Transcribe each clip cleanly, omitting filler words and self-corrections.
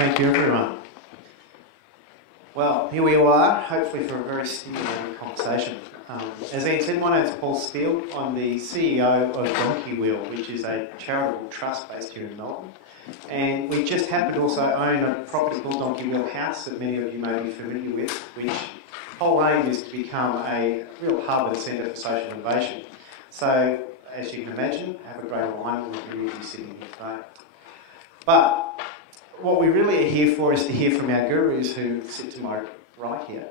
Thank you, everyone. Well, here we all are, hopefully for a very stimulating conversation. As Ian said, my name is Paul Steele. I'm the CEO of Donkey Wheel, which is a charitable trust based here in Melbourne. And we just happen to also own a property called Donkey Wheel House that many of you may be familiar with, which the whole aim is to become a real hub and centre for social innovation. So, as you can imagine, I have a great alignment with many of you sitting here today. But what we really are here for is to hear from our gurus who sit to my right here.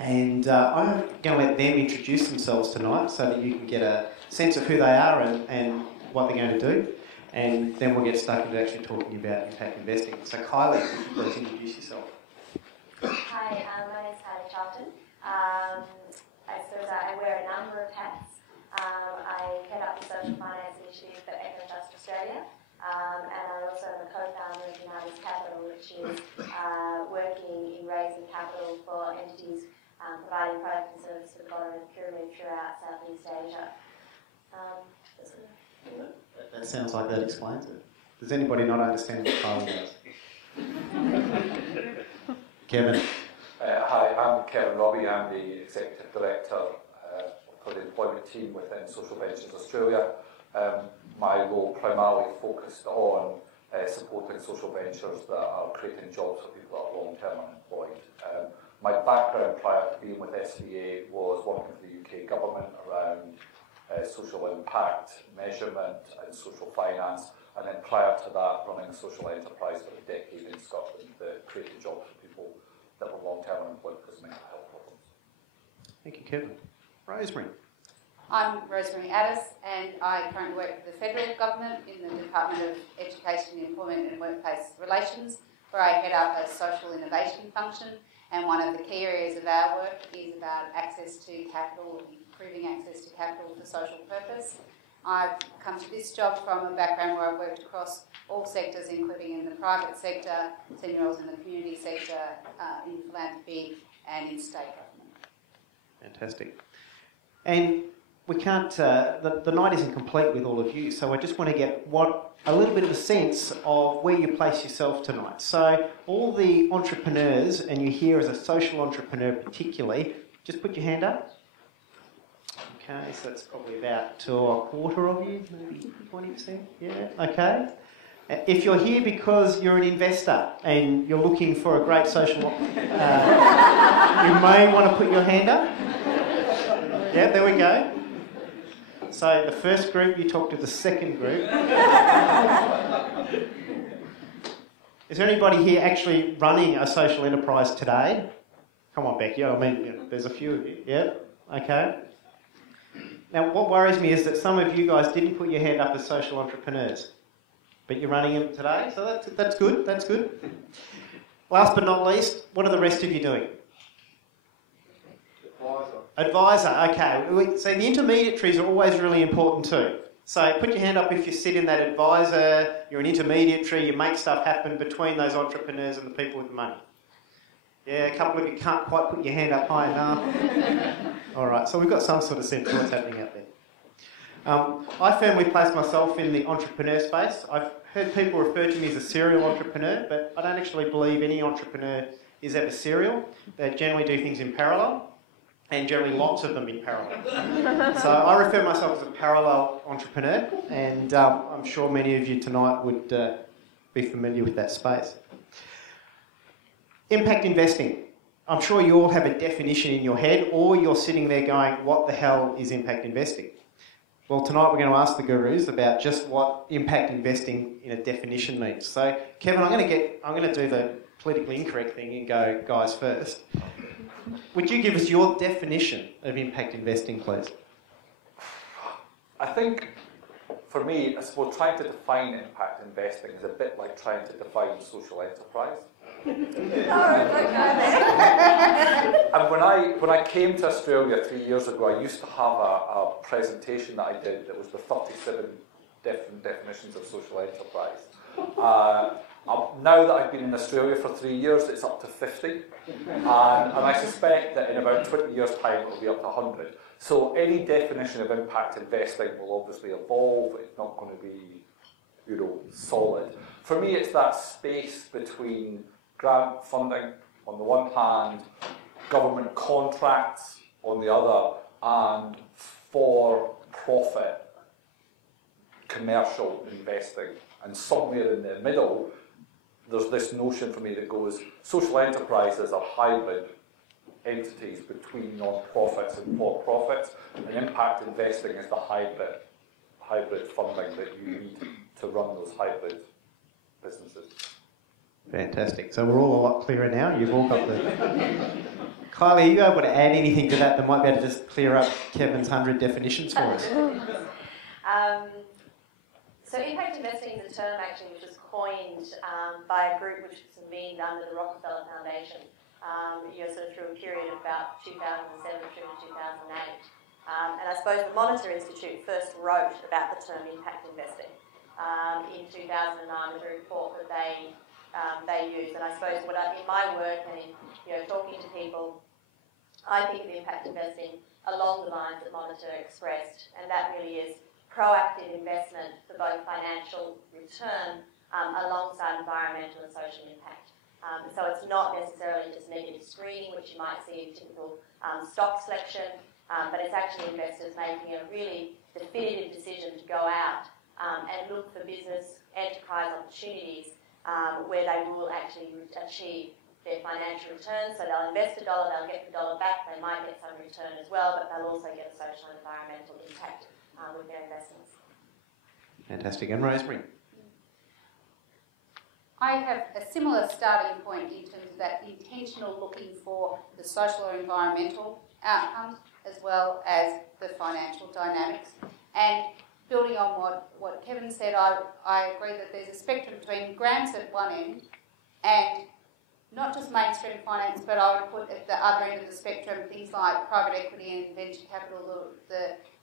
And I'm going to let them introduce themselves tonight so that you can get a sense of who they are and what they're going to do. And then we'll get stuck into actually talking about impact investing. So Kylie, would you please introduce yourself? Hi, my name is Kylie Charlton. I suppose I wear a number of hats. I head up the social finance initiative for Ecotrust Australia. And I also am a co-founder of United Capital, which is working in raising capital for entities providing product and service for the bottom of the pyramid throughout Southeast Asia. That sounds like that explains it. Does anybody not understand what Kylie does? Kevin. Hi, I'm Kevin Robbie. I'm the Executive Director for the employment team within Social Ventures Australia. My role primarily focused on supporting social ventures that are creating jobs for people that are long-term unemployed. My background prior to being with SVA was working for the UK government around social impact measurement and social finance, and then prior to that running a social enterprise for a decade in Scotland that created jobs for people that were long-term unemployed because of mental health problems. Thank you, Kevin. Rosemary. I'm Rosemary Addis, and I currently work for the federal government in the Department of Education, Employment and Workplace Relations, where I head up a social innovation function, and one of the key areas of our work is about access to capital, improving access to capital for social purpose. I've come to this job from a background where I've worked across all sectors, including in the private sector, senior roles in the community sector, in philanthropy and in state government. Fantastic. And we can't, the night isn't complete with all of you, so I just want to get a little bit of a sense of where you place yourself tonight. So all the entrepreneurs, and you here as a social entrepreneur particularly, just put your hand up. Okay, so that's probably about a quarter of you, maybe 20%, yeah, okay. If you're here because you're an investor and you're looking for a great social, you may want to put your hand up. Yeah, there we go. So the first group, you talk to the second group. Is there anybody here actually running a social enterprise today? Come on, Becky. I mean, there's a few of you. Yeah, okay. Now, what worries me is that some of you guys didn't put your hand up as social entrepreneurs, but you're running them today, so that's good, that's good. Last but not least, what are the rest of you doing? Advisor, okay. So the intermediaries are always really important too. So put your hand up if you sit in that advisor, you're an intermediary, you make stuff happen between those entrepreneurs and the people with the money. Yeah, a couple of you can't quite put your hand up high enough. All right, so we've got some sort of sense of what's happening out there. I firmly place myself in the entrepreneur space. I've heard people refer to me as a serial entrepreneur, but I don't actually believe any entrepreneur is ever serial. They generally do things in parallel, and generally lots of them in parallel. So I refer myself as a parallel entrepreneur, and I'm sure many of you tonight would be familiar with that space. Impact investing. I'm sure you all have a definition in your head, or you're sitting there going, what the hell is impact investing? Well, tonight we're going to ask the gurus about just what impact investing in a definition means. So, Kevin, I'm going to do the politically incorrect thing and go guys first. Would you give us your definition of impact investing, please? I think, for me, I suppose trying to define impact investing is a bit like trying to define social enterprise. And when I came to Australia 3 years ago, I used to have a presentation that I did that was the 37 different definitions of social enterprise. Now that I've been in Australia for 3 years, it's up to 50. And I suspect that in about 20 years' time, it will be up to 100. So any definition of impact investing will obviously evolve. It's not going to be, solid. for me, it's that space between grant funding on the one hand, government contracts on the other, and for-profit commercial investing. And somewhere in the middle, there's this notion for me that goes, social enterprises are hybrid entities between non-profits and for-profits, and impact investing is the hybrid funding that you need to run those hybrid businesses. Fantastic. So we're all a lot clearer now. You've all got the... Kylie, are you able to add anything to that might be able to just clear up Kevin's 100 definitions for us? So impact investing is a term actually which was coined by a group which was convened under the Rockefeller Foundation, sort of through a period of about 2007 through to 2008. And I suppose the Monitor Institute first wrote about the term impact investing in 2009 with a report that they used. And I suppose in my work and in talking to people, I think of impact investing along the lines that Monitor expressed, and that really is proactive investment for both financial return alongside environmental and social impact. So it's not necessarily just negative screening, which you might see in typical stock selection, but it's actually investors making a really definitive decision to go out and look for business enterprise opportunities where they will actually achieve their financial return. So they'll invest $1, they'll get the dollar back, they might get some return as well, but they'll also get a social and environmental impact with their investments. Fantastic. And Rosemary? I have a similar starting point in terms of that intentional looking for the social or environmental outcomes as well as the financial dynamics. And building on what Kevin said, I agree that there's a spectrum between grants at one end and not just mainstream finance, but I would put at the other end of the spectrum things like private equity and venture capital.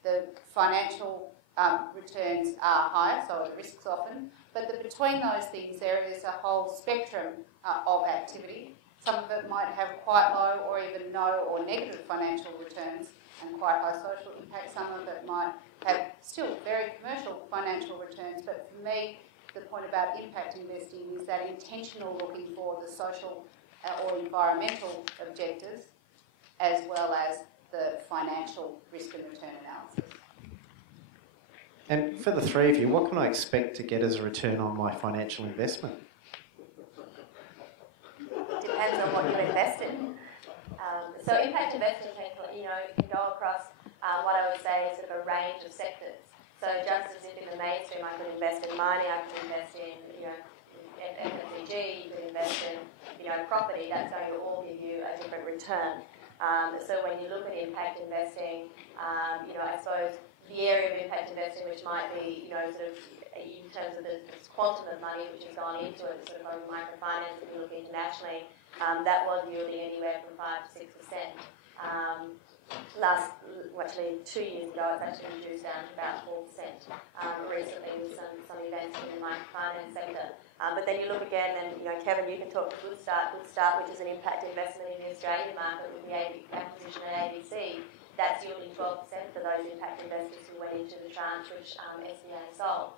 The financial returns are higher, so the risks often. But between those things, there is a whole spectrum of activity. Some of it might have quite low or even no or negative financial returns and quite high social impact. Some of it might have still very commercial financial returns. But for me, the point about impact investing is that intentional looking for the social or environmental objectives as well as the financial risk and return analysis. And for the three of you, what can I expect to get as a return on my financial investment? Depends on what you invest in. So impact investing can go across what I would say is sort of a range of sectors. So just as if in the mainstream I could invest in mining, I could invest in FMCG, you could invest in property, that's going to all give you a different return. So when you look at impact investing, I suppose the area of impact investing which might be, sort of in terms of the quantum of money which has gone into it, sort of over microfinance, if you look internationally, that was yielding anywhere from 5 to 6%. Actually 2 years ago, it's actually reduced down to about 4% recently with some events in the microfinance sector. But then you look again, and Kevin, you can talk to Good Start, which is an impact investment in the Australian market with the acquisition at ABC. That's yielding 12% for those impact investors who went into the tranche which SBA sold.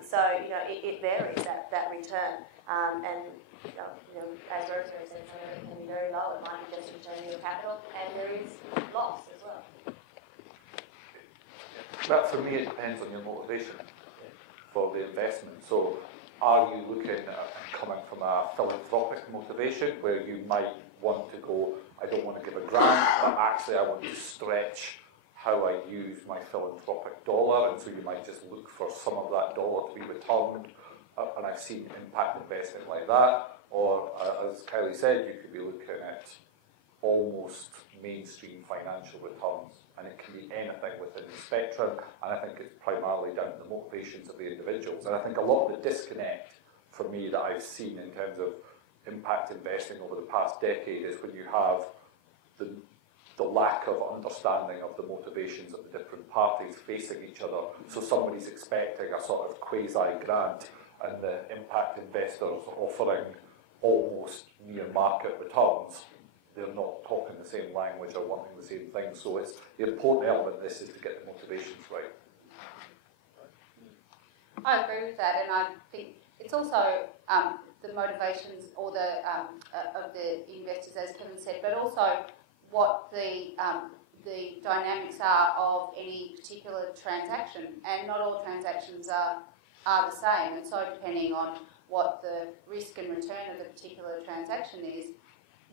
So it varies that return, and as Rosemary said, some of it can be very low. It might be just returning your capital, and there is loss as well. But for me, it depends on your motivation for the investment. So, are you looking at coming from a philanthropic motivation where you might want to go, I don't want to give a grant, but actually I want to stretch how I use my philanthropic dollar, and so you might just look for some of that dollar to be returned, and I've seen impact investment like that. Or, as Kylie said, you could be looking at almost mainstream financial returns, and it can be anything within the spectrum, and I think it's primarily down to the motivations of the individuals. And I think a lot of the disconnect for me that I've seen in terms of impact investing over the past decade is when you have the lack of understanding of the motivations of the different parties facing each other. So somebody's expecting a sort of quasi-grant, and the impact investors offering almost near market returns. They're not talking the same language or wanting the same thing. So it's the important element of this is to get the motivations right. I agree with that, and I think It's also the motivations or the of the investors, as Kevin said, but also what the dynamics are of any particular transaction, and not all transactions are the same, and so depending on what the risk and return of the particular transaction is,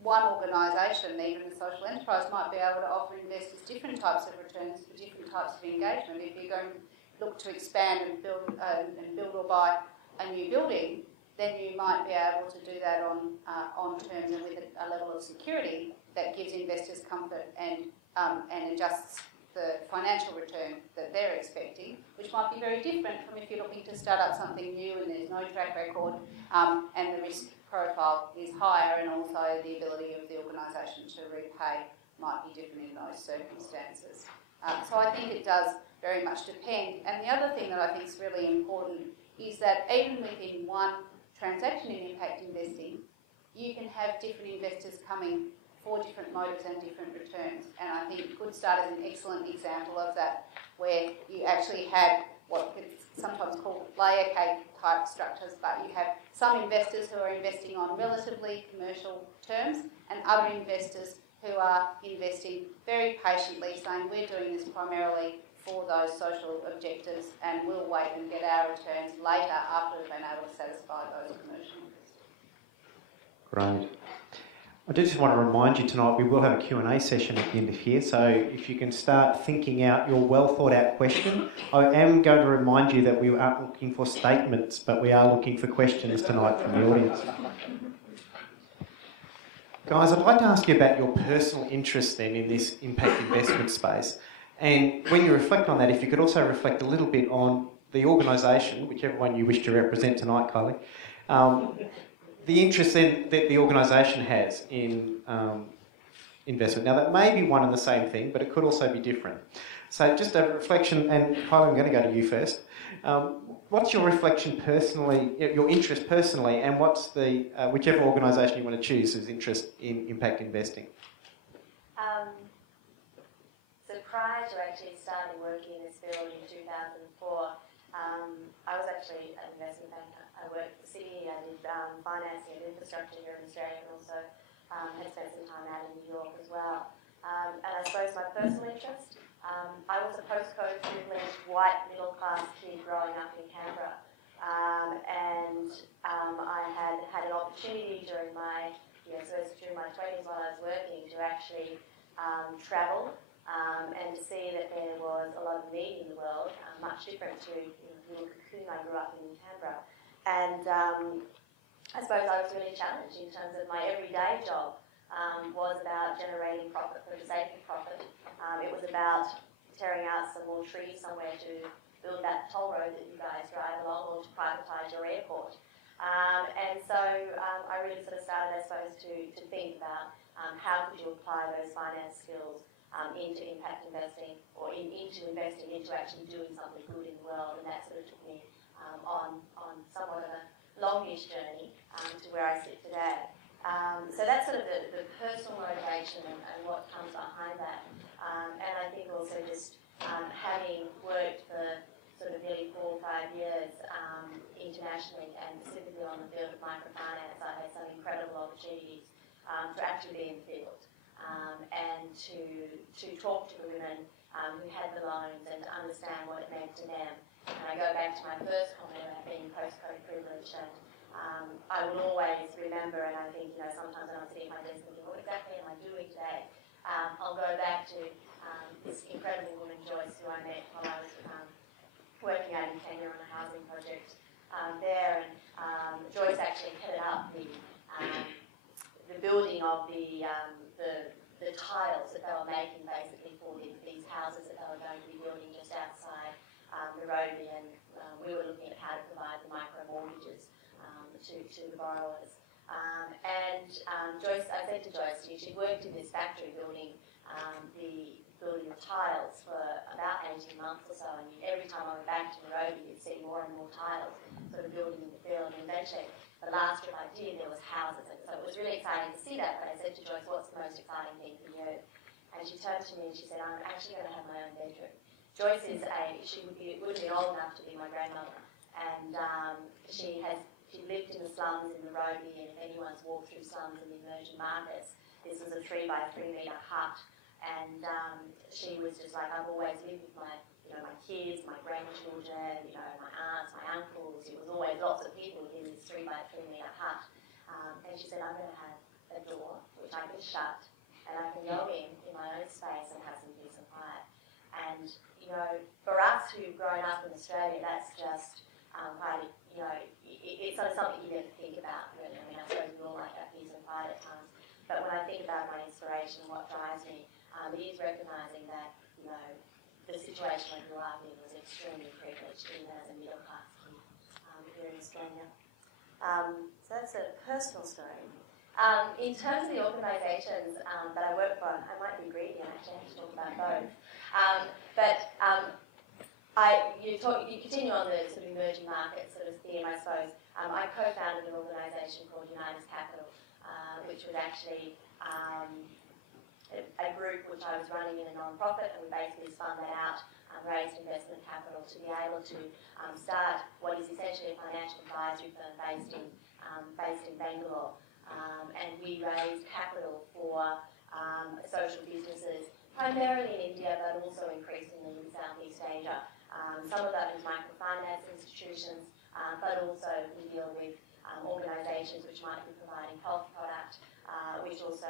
one organisation, even a social enterprise, might be able to offer investors different types of returns for different types of engagement. If you're going to look to expand and build or buy a new building, then you might be able to do that on terms and with a level of security that gives investors comfort and adjusts the financial return that they're expecting, which might be very different from if you're looking to start up something new and there's no track record and the risk profile is higher, and also the ability of the organisation to repay might be different in those circumstances. So I think it does very much depend. And the other thing that I think is really important is that even within one transaction in impact investing, you can have different investors coming for different motives and different returns. And I think Goodstart is an excellent example of that, where you actually have what is sometimes called layer cake type structures, but you have some investors who are investing on relatively commercial terms and other investors who are investing very patiently, saying we're doing this primarily for those social objectives and we'll wait and get our returns later after we've been able to satisfy those commercial interests. Great. I just want to remind you tonight we will have a Q&A session at the end of here, so if you can start thinking out your well thought out question. I am going to remind you that we aren't looking for statements, but we are looking for questions tonight from the audience. Guys, I'd like to ask you about your personal interest then in this impact investment space. And when you reflect on that, if you could also reflect a little bit on the organisation, whichever one you wish to represent tonight, Kylie, the interest then that the organisation has in investment. Now, that may be one and the same thing, but it could also be different. So just a reflection, and Kylie, I'm going to go to you first. What's your reflection personally, your interest personally, and what's the, whichever organisation you want to choose as interest in impact investing? So prior to actually starting working in this field in 2004, I was actually an investment banker. I worked for Citi, I did financing and infrastructure here in Australia, and also had spent some time out in New York as well. And I suppose my personal interest, I was a postcode privileged white middle class kid growing up in Canberra. And I had an opportunity during my, during my 20s while I was working to actually travel and to see that there was a lot of need in the world, much different to the cocoon I grew up in Canberra. And I suppose I was really challenged in terms of my everyday job was about generating profit for the sake of profit. It was about tearing out some more trees somewhere to build that toll road that you guys drive along, or to privatise your airport. And so I really sort of started, I suppose, to think about how could you apply those finance skills into impact investing, or into investing into actually doing something good in the world. And that sort of took me on somewhat of a longish journey to where I sit today. So that's sort of the personal motivation and what comes behind that. And I think also just having worked for sort of nearly 4 or 5 years internationally, and specifically on the field of microfinance, I had some incredible opportunities to actually be in the field and to talk to the women who had the loans and to understand what it meant to them. And I go back to my first comment about being postcode privileged, and I will always remember, and I think, sometimes when I'm sitting at my desk thinking, what exactly am I doing today? I'll go back to this incredible woman, Joyce, who I met while I was working out in Kenya on a housing project there, and Joyce actually headed up the building of the tiles that they were making basically for these houses that they were going to be building just outside the Rotary, and we were looking at how to provide the micro mortgages to the borrowers. And Joyce, I said to Joyce, she worked in this factory building the tiles for about 18 months or so, and every time I went back to Nairobi, you'd see more and more tiles sort of building in the field. And eventually, the last trip I did, there was houses, and so it was really exciting to see that. But I said to Joyce, what's the most exciting thing for you? And she turned to me and she said, I'm actually going to have my own bedroom. Joyce is she wouldn't be old enough to be my grandmother, and she She lived in the slums in Nairobi, and if anyone's walked through slums in the emerging markets, this was a 3 by 3 metre hut, and she was just like, I've always lived with my kids, my grandchildren, my aunts, my uncles. It was always lots of people in this 3 by 3 metre hut. And she said, I'm going to have a door which I can shut, and I can go in my own space and have some peace and quiet. And, for us who've grown up in Australia, that's just quite, it's not something you never think about, really. I mean, I suppose we all like that peace and quiet at times. But when I think about my inspiration and what drives me, it is recognising that, the situation I grew up in was extremely privileged, even as a middle class kid here in Australia. So that's a personal story. In terms of the organisations that I work for, I might be greedy and actually have to talk about both. You continue on the sort of emerging market sort of theme, I suppose. I co-founded an organisation called Unitas Capital, which was actually a group which I was running in a non-profit, and we basically spun that out, raised investment capital to be able to start what is essentially a financial advisory firm based in Bangalore. And we raised capital for social businesses, primarily in India, but also increasingly in Southeast Asia. Some of that is microfinance institutions, but also we deal with organisations which might be providing health product, which also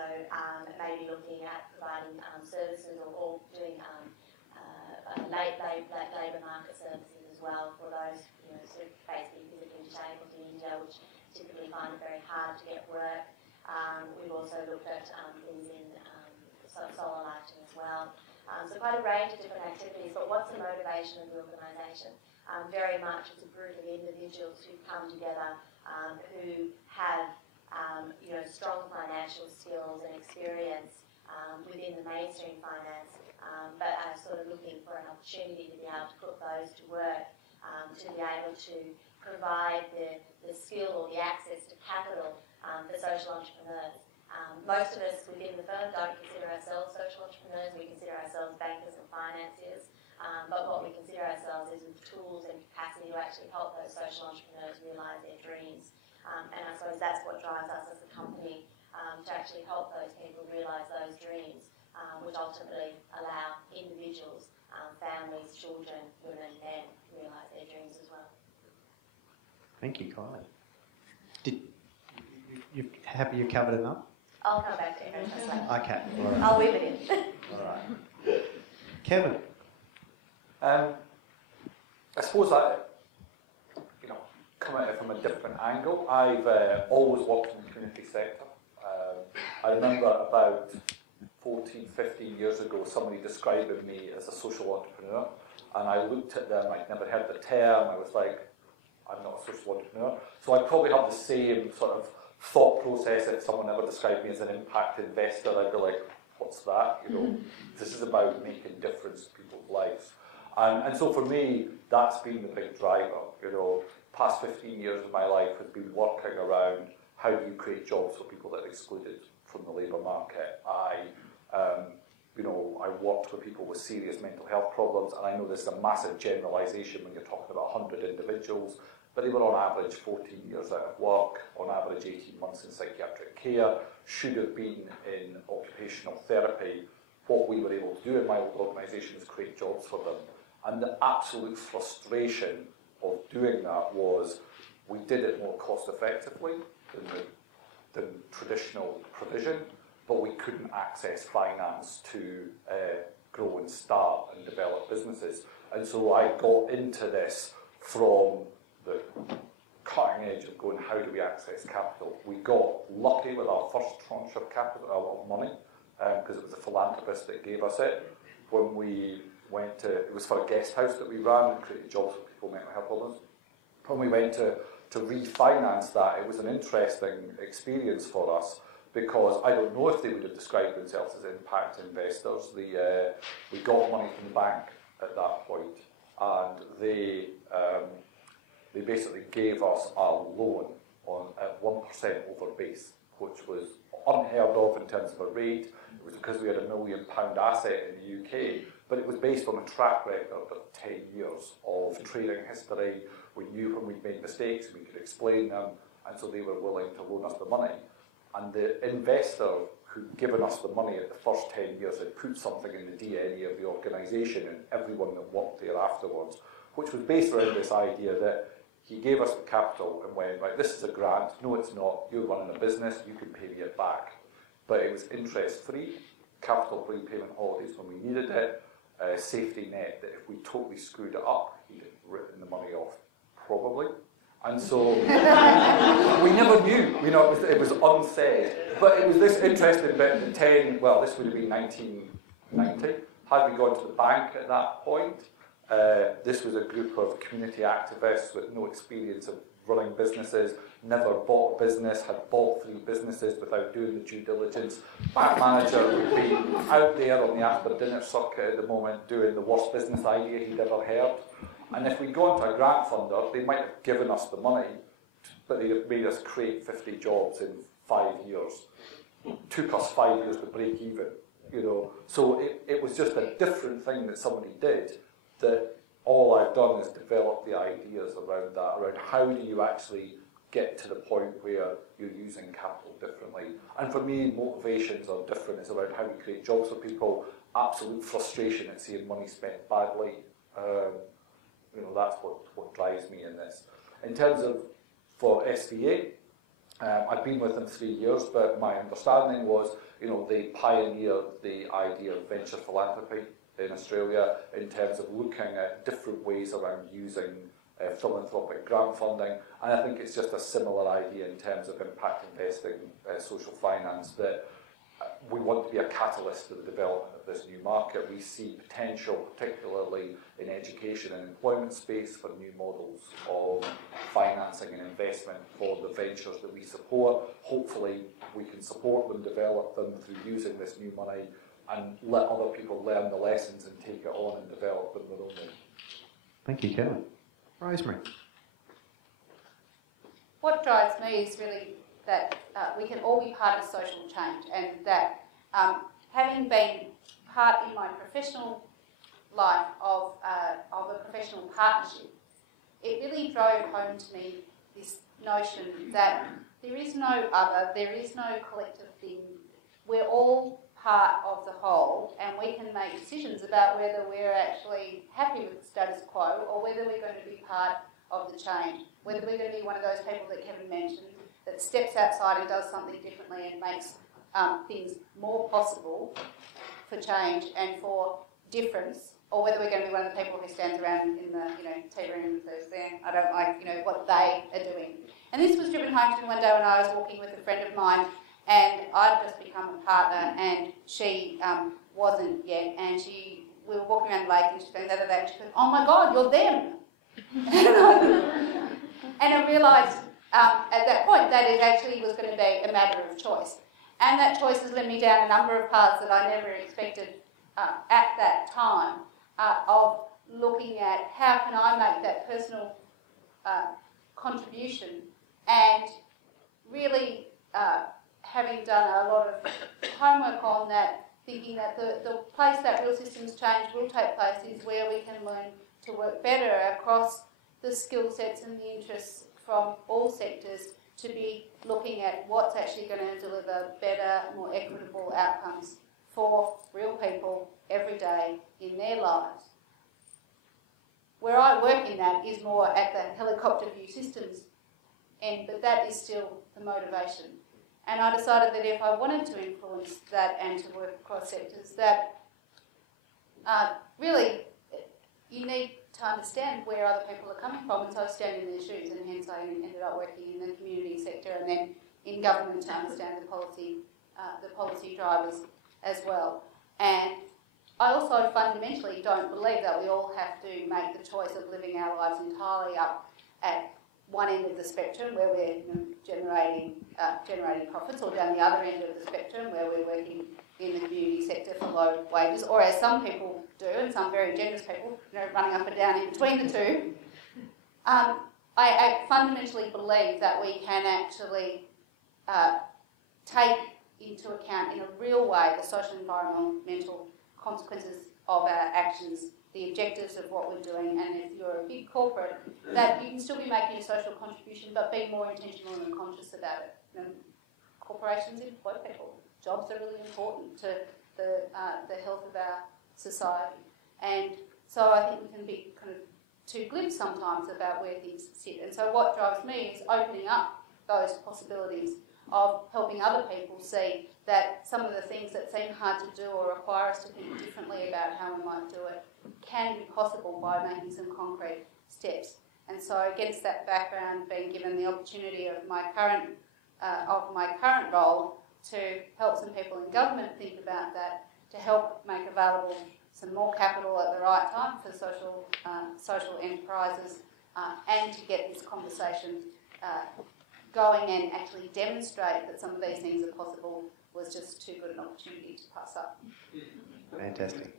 may be looking at providing services or doing labour market services as well for those sort of basically physically disabled in India, which typically find it very hard to get work. We've also looked at things in solar lighting as well. So quite a range of different activities, but what's the motivation of the organisation? Very much it's a group of individuals who come together who have strong financial skills and experience within the mainstream finance, but are sort of looking for an opportunity to be able to put those to work, to be able to provide the skill or the access to capital for social entrepreneurs. Most of us within the firm don't consider ourselves social entrepreneurs. We consider ourselves bankers and financiers. But what we consider ourselves is with tools and capacity to actually help those social entrepreneurs realise their dreams. And I suppose that's what drives us as a company, to actually help those people realise those dreams, which ultimately allow individuals, families, children, women, men realise their dreams as well. Thank you, Kylie. You happy you covered enough? I'll come back to it later. Okay. All right. I'll weave it in. All right. Kevin. I suppose come at it from a different angle. I've always worked in the community sector. I remember about 14, 15 years ago, somebody describing me as a social entrepreneur, and I looked at them, I'd never heard the term, I was like, I'm not a social entrepreneur. So I probably have the same sort of thought process if someone ever described me as an impact investor. I'd be like, what's that? This is about making difference to people's lives. And so for me, that's been the big driver. Past 15 years of my life has been working around how do you create jobs for people that are excluded from the labour market. I worked with people with serious mental health problems, and I know this is a massive generalisation when you're talking about 100 individuals, but they were on average 14 years out of work, on average 18 months in psychiatric care, should have been in occupational therapy. What we were able to do in my organisation is create jobs for them. And the absolute frustration of doing that was we did it more cost effectively than traditional provision, but we couldn't access finance to grow and start and develop businesses. And so I got into this from the cutting edge of going, how do we access capital? We got lucky with our first tranche of capital, of money, because it was a philanthropist that gave us it. When we went to, it was for a guest house that we ran and created jobs for people with mental health problems. When we went to refinance that, it was an interesting experience for us, because I don't know if they would have described themselves as impact investors. We got money from the bank at that point, and they basically gave us a loan at 1% over base, which was unheard of in terms of a rate. It was because we had £1 million asset in the UK, but it was based on a track record of 10 years of trading history. We knew when we'd made mistakes, we could explain them, and so they were willing to loan us the money. And the investor who'd given us the money at the first 10 years had put something in the DNA of the organisation and everyone that worked there afterwards, which was based around this idea that he gave us the capital and went, right, this is a grant, no it's not, you're running a business, you can pay me it back. But it was interest-free, capital prepayment holidays when we needed it, a safety net that if we totally screwed it up, he'd have written the money off, probably. And so we never knew, it was unsaid. But it was this interesting bit in this would have been 1990. Had we gone to the bank at that point, this was a group of community activists with no experience of running businesses, never bought a business, had bought 3 businesses without doing the due diligence. Bank manager would be out there on the after dinner circuit at the moment doing the worst business idea he'd ever heard. And if we'd gone to a grant funder, they might have given us the money, but they'd have made us create 50 jobs in 5 years. It took us 5 years to break even, So it was just a different thing that somebody did, that all I've done is develop the ideas around that, around how do you actually get to the point where you're using capital differently. And for me, motivations are different. It's around how we create jobs for people, absolute frustration at seeing money spent badly. That's what drives me in this. In terms of, for SVA, I've been with them 3 years, but my understanding was, they pioneered the idea of venture philanthropy in Australia in terms of looking at different ways around using philanthropic grant funding. And I think it's just a similar idea in terms of impact investing, social finance, that we want to be a catalyst to the development of this new market. We see potential, particularly in education and employment space, for new models of financing and investment for the ventures that we support. Hopefully, we can support them, develop them through using this new money, and let other people learn the lessons and take it on and develop them their own way. Thank you, Kelly. Rosemary. What drives me is really that we can all be part of social change, and that having been part in my professional life of a professional partnership, it really drove home to me this notion that there is no other, there is no collective thing. We're all part of the whole, and we can make decisions about whether we're actually happy with the status quo or whether we're going to be part of the change, whether we're going to be one of those people that Kevin mentioned that steps outside and does something differently and makes things more possible for change and for difference, or whether we're going to be one of the people who stands around in the tea room and says, I don't like what they are doing. And this was driven home to me one day when I was walking with a friend of mine, and I'd just become a partner and she wasn't yet, and we were walking around the lake and she was going the other day and she goes, oh my God, you're them. And I realised at that point that it actually was going to be a matter of choice. And that choice has led me down a number of paths that I never expected at that time, of looking at how can I make that personal contribution, and really having done a lot of homework on that, thinking that the place that real systems change will take place is where we can learn to work better across the skill sets and the interests from all sectors, to be looking at what's actually going to deliver better, more equitable outcomes for real people every day in their lives. Where I work in that is more at the helicopter view systems end, but that is still the motivation. And I decided that if I wanted to influence that and to work across sectors, that really you need to understand where other people are coming from, and so I stand in their shoes, and hence I ended up working in the community sector and then in government to understand the policy drivers as well. And I also fundamentally don't believe that we all have to make the choice of living our lives entirely up at one end of the spectrum where we're generating profits, or down the other end of the spectrum where we're working in the community sector for low wages, or as some people do, and some very generous people, running up and down in between the two. I fundamentally believe that we can actually take into account in a real way the social and environmental consequences of our actions the objectives of what we're doing, and if you're a big corporate, that you can still be making a social contribution, but be more intentional and conscious about it. You know, corporations employ people. Jobs are really important to the health of our society. And so I think we can be kind of too glib sometimes about where things sit. And so what drives me is opening up those possibilities of helping other people see that some of the things that seem hard to do or require us to think differently about how we might do it can be possible by making some concrete steps. And so against that background, being given the opportunity of my current role to help some people in government think about that, to help make available some more capital at the right time for social enterprises, and to get this conversation going and actually demonstrate that some of these things are possible was just too good an opportunity to pass up. Fantastic.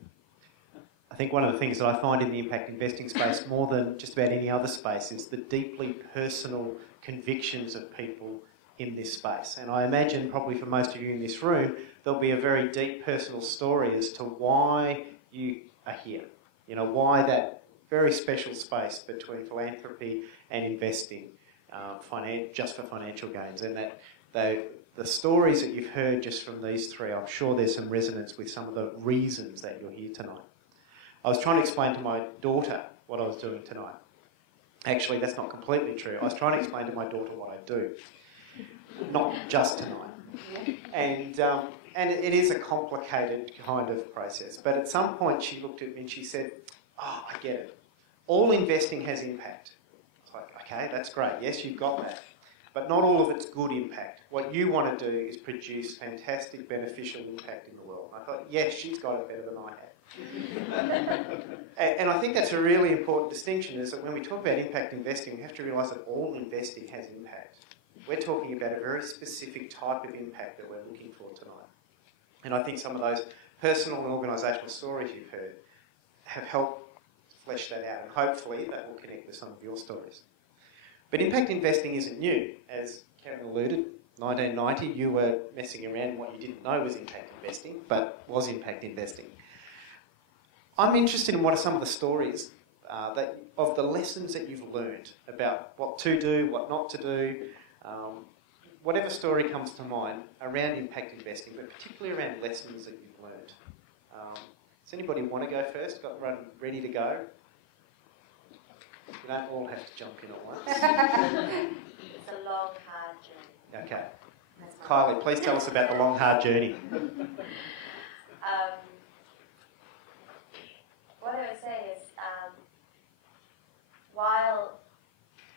I think one of the things that I find in the impact investing space more than just about any other space is the deeply personal convictions of people in this space. And I imagine probably for most of you in this room, there'll be a very deep personal story as to why you are here. You know, why that very special space between philanthropy and investing, just for financial gains. And that the stories that you've heard just from these three, I'm sure there's some resonance with some of the reasons that you're here tonight. I was trying to explain to my daughter what I was doing tonight. Actually, that's not completely true. I was trying to explain to my daughter what I do, not just tonight. And it is a complicated kind of process. But at some point she looked at me and she said, "Oh, I get it. All investing has impact." It's like, okay, that's great. Yes, you've got that. But not all of it's good impact. What you want to do is produce fantastic, beneficial impact in the world. I thought, yes, she's got it better than I have. And I think that's a really important distinction, is that when we talk about impact investing, we have to realise that all investing has impact. We're talking about a very specific type of impact that we're looking for tonight. And I think some of those personal and organisational stories you've heard have helped flesh that out, and hopefully that will connect with some of your stories. But impact investing isn't new. As Karen alluded, 1990 you were messing around in what you didn't know was impact investing, but was impact investing. I'm interested in what are some of the stories of the lessons that you've learned about what to do, what not to do, whatever story comes to mind around impact investing, but particularly around lessons that you've learned. Does anybody want to go first? Got one ready to go? You don't all have to jump in at once. It's a long, hard journey. Okay. Kylie, please tell us about the long, hard journey. What I would say is, while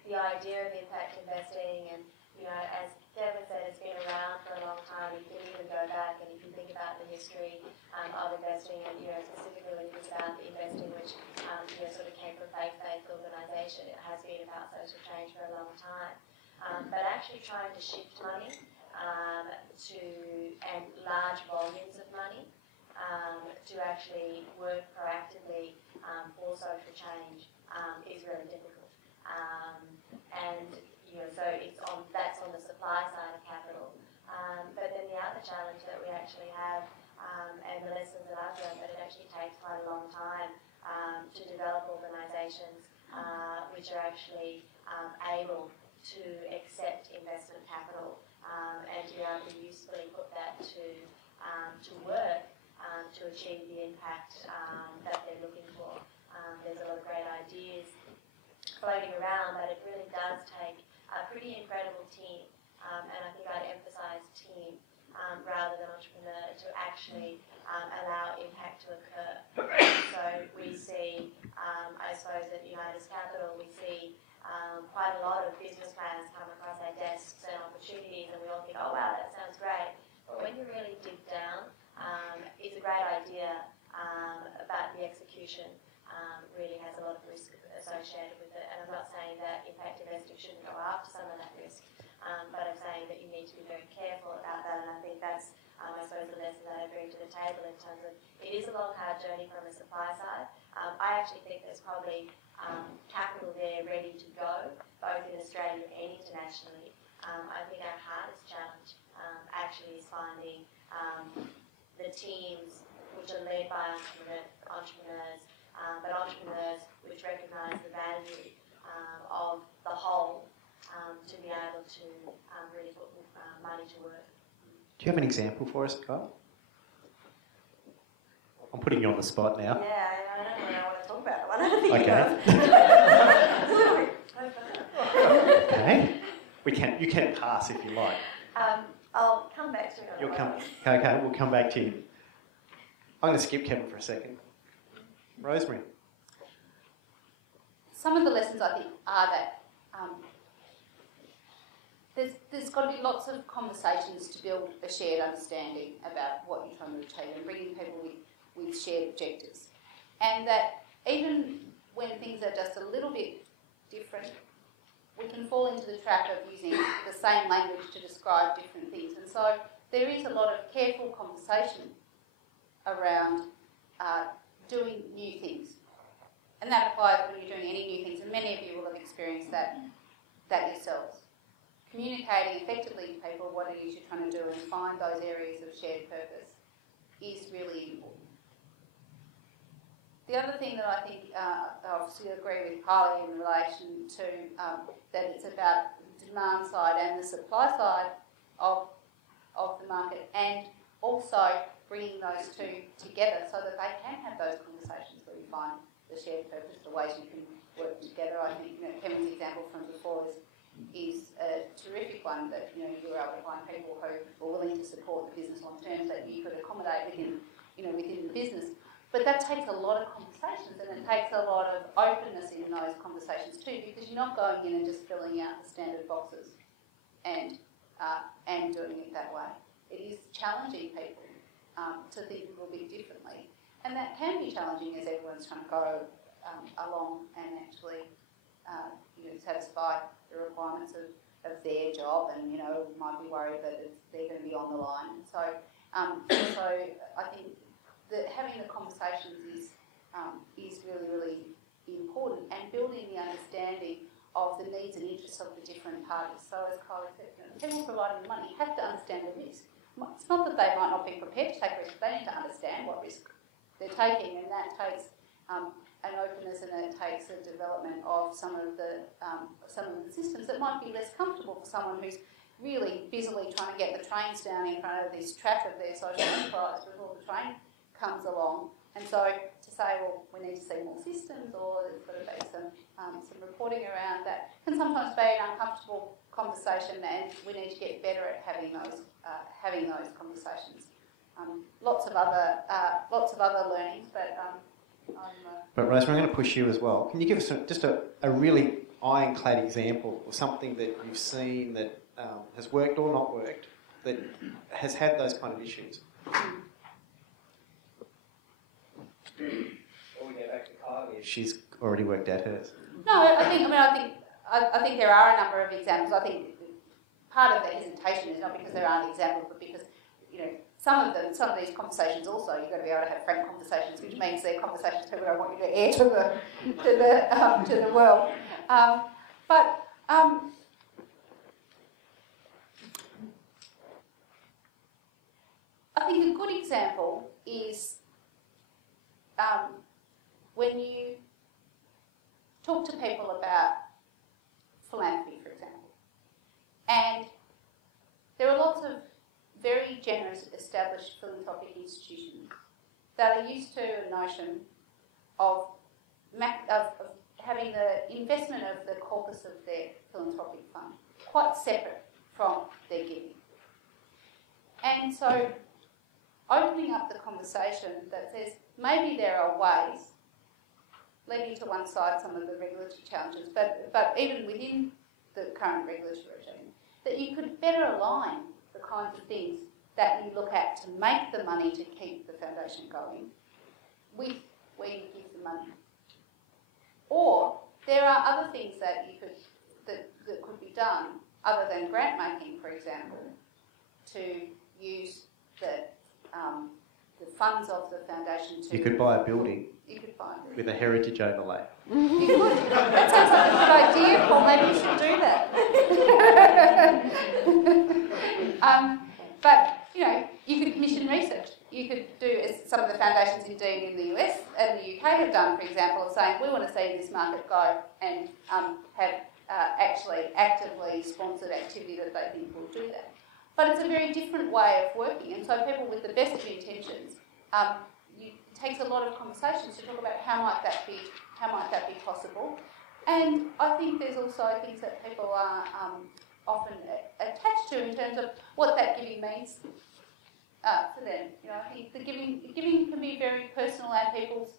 the idea of impact investing and, as Kevin said, it's been around for a long time. You can even go back and you can think about the history of investing, and specifically when you think about the investing which sort of came from faith-based organisation, it has been about social change for a long time. But actually trying to shift money and large volumes of money to actually work proactively for social change is really difficult. So that's on the supply side of capital. But then the other challenge that we actually have, and the lessons that I've learned, that it actually takes quite a long time to develop organisations which are actually able to accept investment capital and to be able to usefully put that to work to achieve the impact that they're looking for. There's a lot of great ideas floating around, but it really does take a pretty incredible team, and I think I'd emphasise team rather than entrepreneur to actually allow impact to occur. So we see, I suppose at Unitas Capital, we see quite a lot of business plans come across our desks and opportunities, and we all think, oh wow, that sounds great. But when you really dig down, it's a great idea, but the execution really has a lot of risk associated with it. And I'm not saying that impact investing shouldn't go after some of that risk, but I'm saying that you need to be very careful about that. And I think that's, I suppose, the lesson that I bring to the table in terms of it is a long, hard journey from a supply side. I actually think there's probably capital there ready to go, both in Australia and internationally. I think our hardest challenge actually is finding the teams which are led by entrepreneurs but entrepreneurs which recognise the value of the whole to be able to really put money to work. Do you have an example for us, Kyle? I'm putting you on the spot now. Yeah, I don't know when I want to talk about it. I don't think Okay. it's a little bit so far. Okay. You can pass if you like. I'll come back to it. You'll come. Okay, we'll come back to you. I'm going to skip Kevin for a second. Rosemary. Some of the lessons I think are that there's got to be lots of conversations to build a shared understanding about what you're trying to achieve and bringing people with shared objectives. And that even when things are just a little bit different, we can fall into the trap of using the same language to describe different things. And so there is a lot of careful conversation around doing new things. And that applies when you're doing any new things, and many of you will have experienced that yourselves. Communicating effectively to people what it is you're trying to do and find those areas of shared purpose is really important. The other thing that I think I obviously agree with Carly in relation to that it's about the demand side and the supply side of the market, and also bringing those two together so that they can have those conversations where you find the shared purpose, the ways you can work together. I think Kevin's example from before is a terrific one, that you were able to find people who were willing to support the business on terms that you could accommodate within the business. But that takes a lot of conversations, and it takes a lot of openness in those conversations too, because you're not going in and just filling out the standard boxes and doing it that way. It is challenging people to think a little bit differently, and that can be challenging as everyone's trying to go along and actually satisfy the requirements of their job, and might be worried that they're going to be on the line. So I think that having the conversations is really, really important, and building the understanding of the needs and interests of the different parties. So as Kylie said, people providing the money have to understand the risk. It's not that they might not be prepared to take risk, they need to understand what risk they're taking, and that takes an openness, and it takes a development of some of the systems that might be less comfortable for someone who's really busily trying to get the trains down in front of this track of their social enterprise before the train comes along. And so to say, well, we need to see more systems, or there's got to be some reporting around that, can sometimes be an uncomfortable conversation, and we need to get better at having those conversations. Lots of other learnings, But Rosemary, I'm going to push you as well. Can you give us just a really ironclad example of something that you've seen that has worked or not worked, that has had those kind of issues? She's already worked out hers. No, I think there are a number of examples. I think part of the hesitation is not because there aren't examples, but because some of these conversations also, you've got to be able to have frank conversations, which means they're conversations people don't want you to air to the world. I think a good example is when you talk to people about philanthropy, for example, and there are lots of very generous established philanthropic institutions that are used to a notion of having the investment of the corpus of their philanthropic fund quite separate from their giving. And so opening up the conversation that says maybe there are ways, leaving to one side some of the regulatory challenges, but even within the current regulatory regime, that you could better align the kinds of things that you look at to make the money to keep the foundation going with where you give the money. Or there are other things that could be done other than grant making, for example, to use the funds of the foundation to... You could buy a building. You could buy a building. With a heritage overlay. You could. That sounds like a good idea, Paul. Maybe you should do that. But, you could commission research. You could do, as some of the foundations indeed in the US and the UK have done, for example, of saying we want to see this market go and have actually actively sponsored activity that they think will do that. But it's a very different way of working, and so people with the best of intentions, it takes a lot of conversations to talk about how might that be possible. And I think there's also things that people are often attached to in terms of what that giving means for them. You know, I think the giving can be very personal, and people's,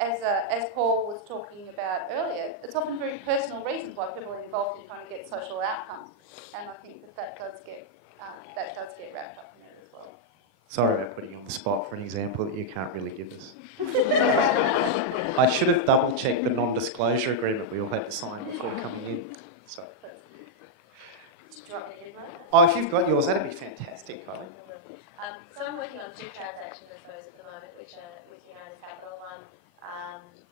as Paul was talking about earlier, it's often very personal reasons why people are involved in trying to get social outcomes, and I think that does get wrapped up in it as well. Sorry about putting you on the spot for an example that you can't really give us. I should have double-checked the non-disclosure agreement we all had to sign before coming in. Sorry. Did you want me to give mine? Oh, if you've got yours, that'd be fantastic, Kylie. So I'm working on 2 transactions, I suppose, at the moment, which are with United Capital. One,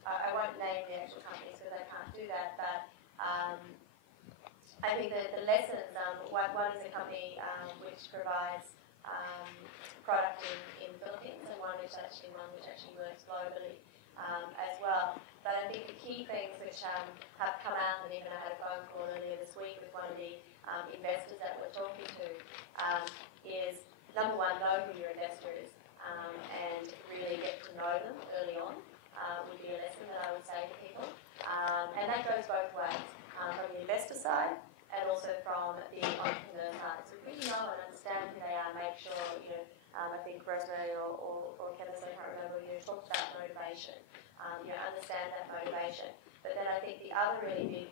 I won't name the actual companies because I can't do that, but I think that the lessons, one is a company which provides product in the Philippines, and one which actually works globally as well. But I think the key things which have come out, and even I had a phone call earlier this week with one of the investors that we're talking to, is number one, know who your investor is and really get to know them early on would be a lesson that I would say to people. And that goes both ways, from the investor side and also from the entrepreneur side. So really know and understand who they are, make sure, I think Rosemary or Kevin, I can't remember, talked about motivation, understand that motivation. But then I think the other really big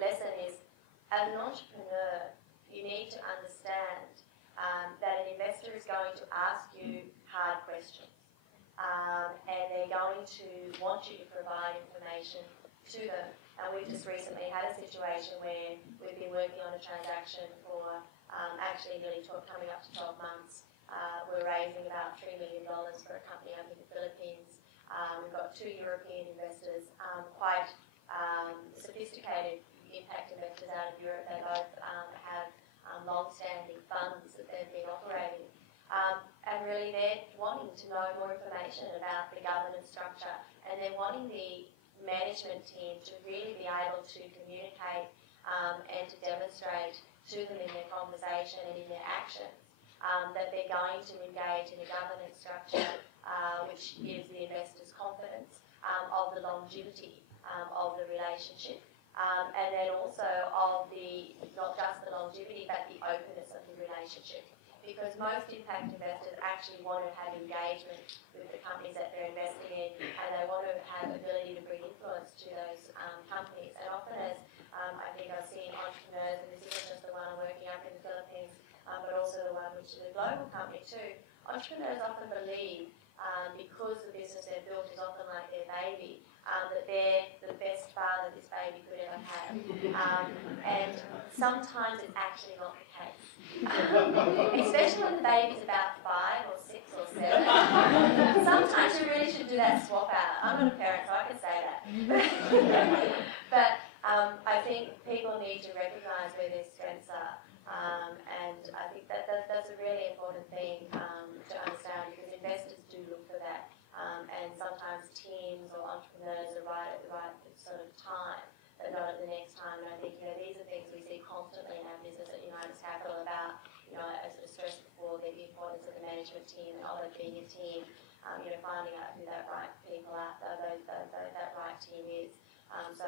lesson is, as an entrepreneur, you need to understand that an investor is going to ask you hard questions, and they're going to want you to provide information to them. And we've just recently had a situation where we've been working on a transaction for actually nearly coming up to 12 months. We're raising about $3 million for a company up in the Philippines. We've got 2 European investors, quite sophisticated impact investors out of Europe. They both have long-standing funds that they've been operating. And really they're wanting to know more information about the governance structure, and they're wanting the management team to really be able to communicate and to demonstrate to them in their conversation and in their actions that they're going to engage in a governance structure which gives the investors confidence of the longevity of the relationship. And then also of not just the longevity, but the openness of the relationship. Because most impact investors actually want to have engagement with the companies that they're investing in, and they want to have ability to bring influence to those companies. And often, as I think I've seen entrepreneurs, and this isn't just the one I'm working up in the Philippines, but also the one which is a global company too, entrepreneurs often believe, because the business they've built is often like their baby, that they're the best father this baby could ever have. And sometimes it's actually not the case. Especially when the baby's about 5 or 6 or 7. Sometimes you really should do that swap out. I'm not a parent, so I can say that. But I think people need to recognise where their strengths are. And I think that's a really important thing to understand, because investors do look for that. And sometimes teams or entrepreneurs are right at the right sort of time, but not at the next time. And I think these are things we see constantly in our business at United Capital about, as I stressed before, the importance of the management team and of it being a team. Finding out who that right people are, that right team is. So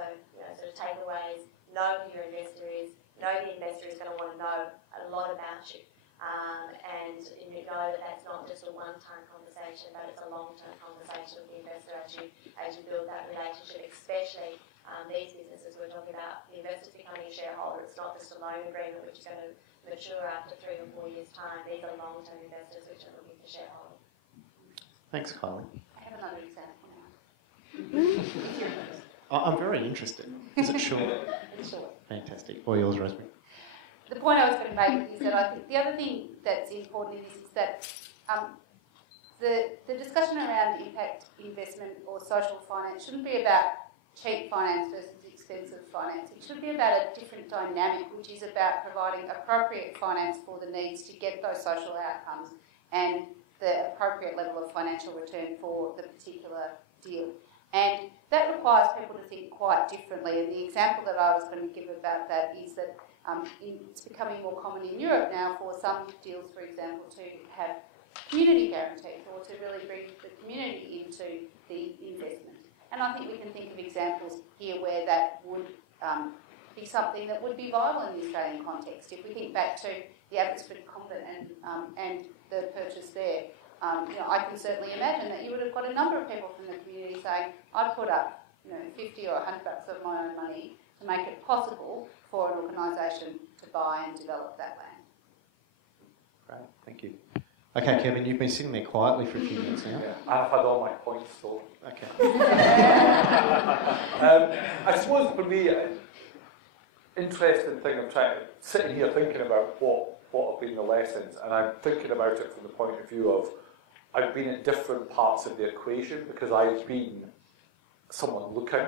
sort of takeaways: know who your investor is. Know the investor is going to want to know a lot about you. And you know that that's not just a one-time conversation, but it's a long-term conversation with the investor as you build that relationship, especially these businesses we're talking about. The investor's becoming a shareholder. It's not just a loan agreement which is going to mature after 3 or 4 years' time. These are long-term investors which are looking for shareholders. Thanks, Kylie. I have another example now. I'm very interested. Is it short? It's short. Fantastic. All yours, Rosemary. The point I was going to make is that I think the other thing that's important in this is that the discussion around impact investment or social finance shouldn't be about cheap finance versus expensive finance. It should be about a different dynamic, which is about providing appropriate finance for the needs to get those social outcomes and the appropriate level of financial return for the particular deal. And that requires people to think quite differently. And the example that I was going to give about that is that it's becoming more common in Europe now for some deals, for example, to have community guarantees or to really bring the community into the investment. And I think we can think of examples here where that would be something that would be viable in the Australian context. If we think back to the Abbotsford Convent and the purchase there, I can certainly imagine that you would have got a number of people from the community saying, I'd put up 50 or $100 of my own money to make it possible for an organisation to buy and develop that land. Great, thank you. Okay, Kevin, you've been sitting there quietly for a few minutes now. Yeah, and I've had all my points, so... Okay. I suppose for me, interesting thing, sitting here thinking about what have been the lessons, and I'm thinking about it from the point of view of I've been at different parts of the equation because I've been someone looking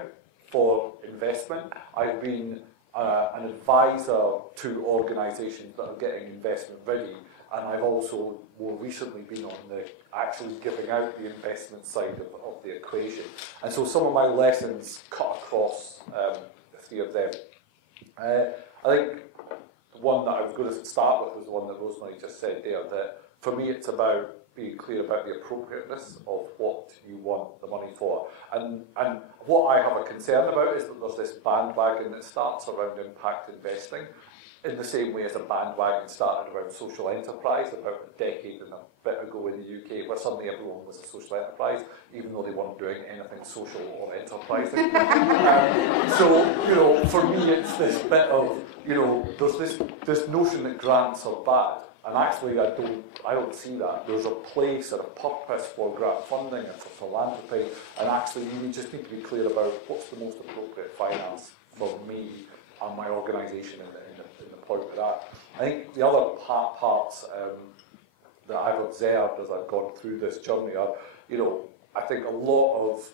for investment. I've been an advisor to organisations that are getting investment ready, and I've also more recently been on the actually giving out the investment side of the equation. And so some of my lessons cut across the three of them. I think the one that I was going to start with was the one that Rosemary just said there, that for me it's about being clear about the appropriateness of what you want the money for. And what I have a concern about is that there's this bandwagon that starts around impact investing in the same way as a bandwagon started around social enterprise about a decade and a bit ago in the UK, where suddenly everyone was a social enterprise, even though they weren't doing anything social or enterprising. So, for me it's this bit of, there's this notion that grants are bad. And actually, I don't see that. There's a place and a purpose for grant funding and for philanthropy, and actually, we just need to be clear about what's the most appropriate finance for me and my organisation in the point of that. I think the other parts that I've observed as I've gone through this journey are, I think a lot of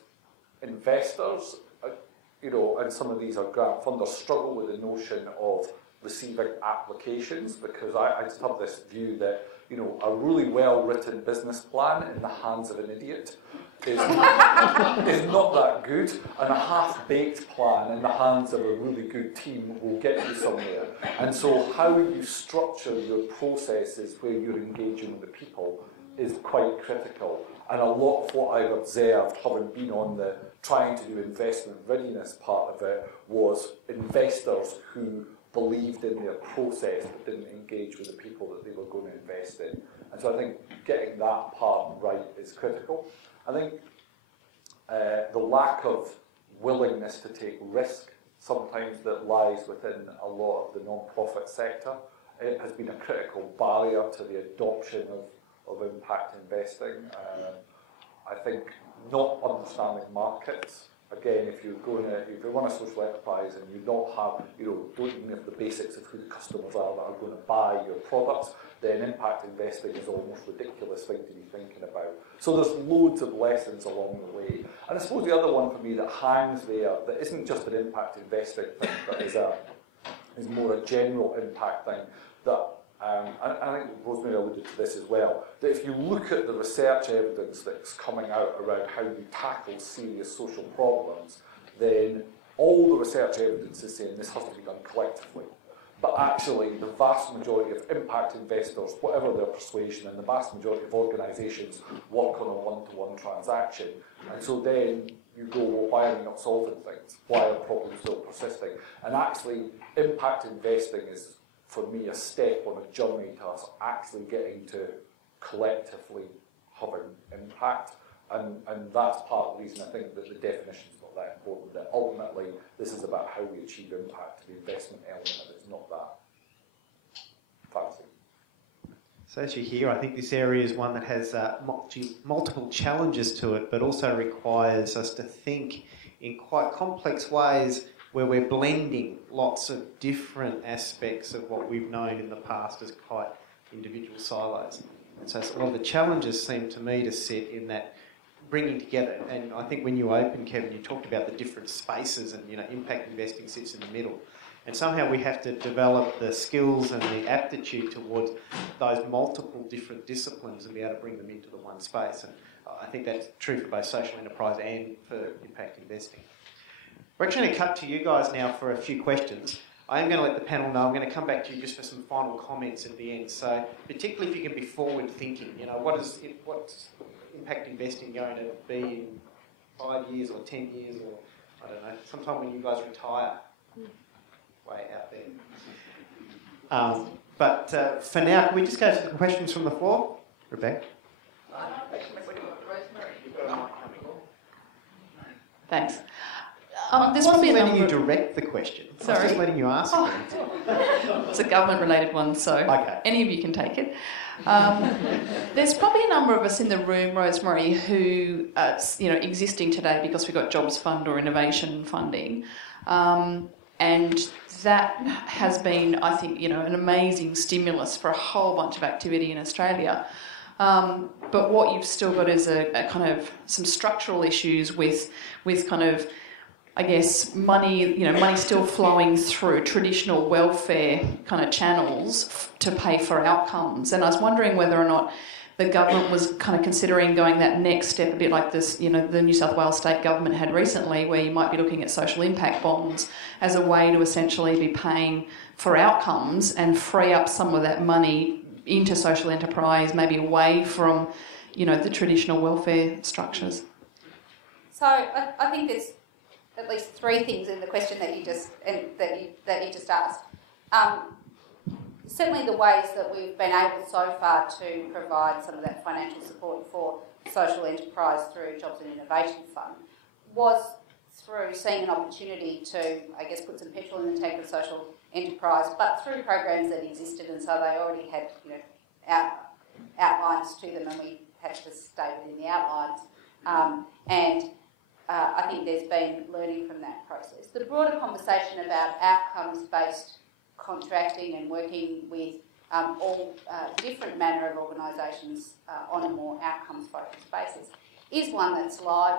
investors, and some of these are grant funders, struggle with the notion of receiving applications, because I just have this view that a really well-written business plan in the hands of an idiot is not that good, and a half-baked plan in the hands of a really good team will get you somewhere. And so how you structure your processes where you're engaging with the people is quite critical. And a lot of what I've observed, having been on the trying to do investment readiness part of it, was investors who believed in their process but didn't engage with the people that they were going to invest in. And so I think getting that part right is critical. I think the lack of willingness to take risk sometimes that lies within a lot of the non-profit sector, it has been a critical barrier to the adoption of impact investing. I think not understanding markets. Again, if you run a social enterprise and you don't even have the basics of who the customers are that are going to buy your products, then impact investing is almost a ridiculous thing to be thinking about. So there's loads of lessons along the way. And I suppose the other one for me that hangs there, that isn't just an impact investing thing, but is more a general impact thing, that and I think Rosemary alluded to this as well, that if you look at the research evidence that's coming out around how you tackle serious social problems, then all the research evidence is saying this has to be done collectively. But actually, the vast majority of impact investors, whatever their persuasion, and the vast majority of organisations work on a one-to-one transaction. And so then you go, well, why are we not solving things? Why are problems still persisting? And actually, impact investing is, for me, a step on a journey to us actually getting to collectively having impact. And that's part of the reason I think that the definition is not that important, that ultimately this is about how we achieve impact, the investment element of it is not that fancy. So as you hear, I think this area is one that has multiple challenges to it, but also requires us to think in quite complex ways where we're blending lots of different aspects of what we've known in the past as quite individual silos. And so a lot of the challenges seem to me to sit in that bringing together. And I think when you opened, Kevin, you talked about the different spaces and, impact investing sits in the middle. And somehow we have to develop the skills and the aptitude towards those multiple different disciplines and be able to bring them into the one space. And I think that's true for both social enterprise and for impact investing. We're actually going to cut to you guys now for a few questions. I am going to let the panel know I'm going to come back to you just for some final comments at the end. So particularly if you can be forward thinking, what's impact investing going to be in 5 years or 10 years or, I don't know, sometime when you guys retire? Way out there. But for now, can we just go to the questions from the floor? Rebecca? Thanks. There's probably letting you direct the question. Sorry. I was just letting you ask it. It's a government-related one, so okay. Any of you can take it. There's probably a number of us in the room, Rosemary, who are existing today because we've got Jobs Fund or innovation funding. And that has been, I think, an amazing stimulus for a whole bunch of activity in Australia. But what you've still got is a kind of some structural issues with kind of, I guess, money still flowing through traditional welfare kind of channels to pay for outcomes. And I was wondering whether or not the government was kind of considering going that next step, a bit like this, the New South Wales state government had recently, where you might be looking at social impact bonds as a way to essentially be paying for outcomes and free up some of that money into social enterprise, maybe away from, the traditional welfare structures. So I think there's at least three things in the question that you just asked. Certainly the ways that we've been able so far to provide some of that financial support for social enterprise through Jobs and Innovation Fund was through seeing an opportunity to, I guess, put some petrol in the tank of social enterprise, but through programs that existed, and so they already had, outlines to them, and we had to stay within the outlines. I think there's been learning from that process. The broader conversation about outcomes-based contracting and working with all different manner of organisations on a more outcomes-focused basis is one that's live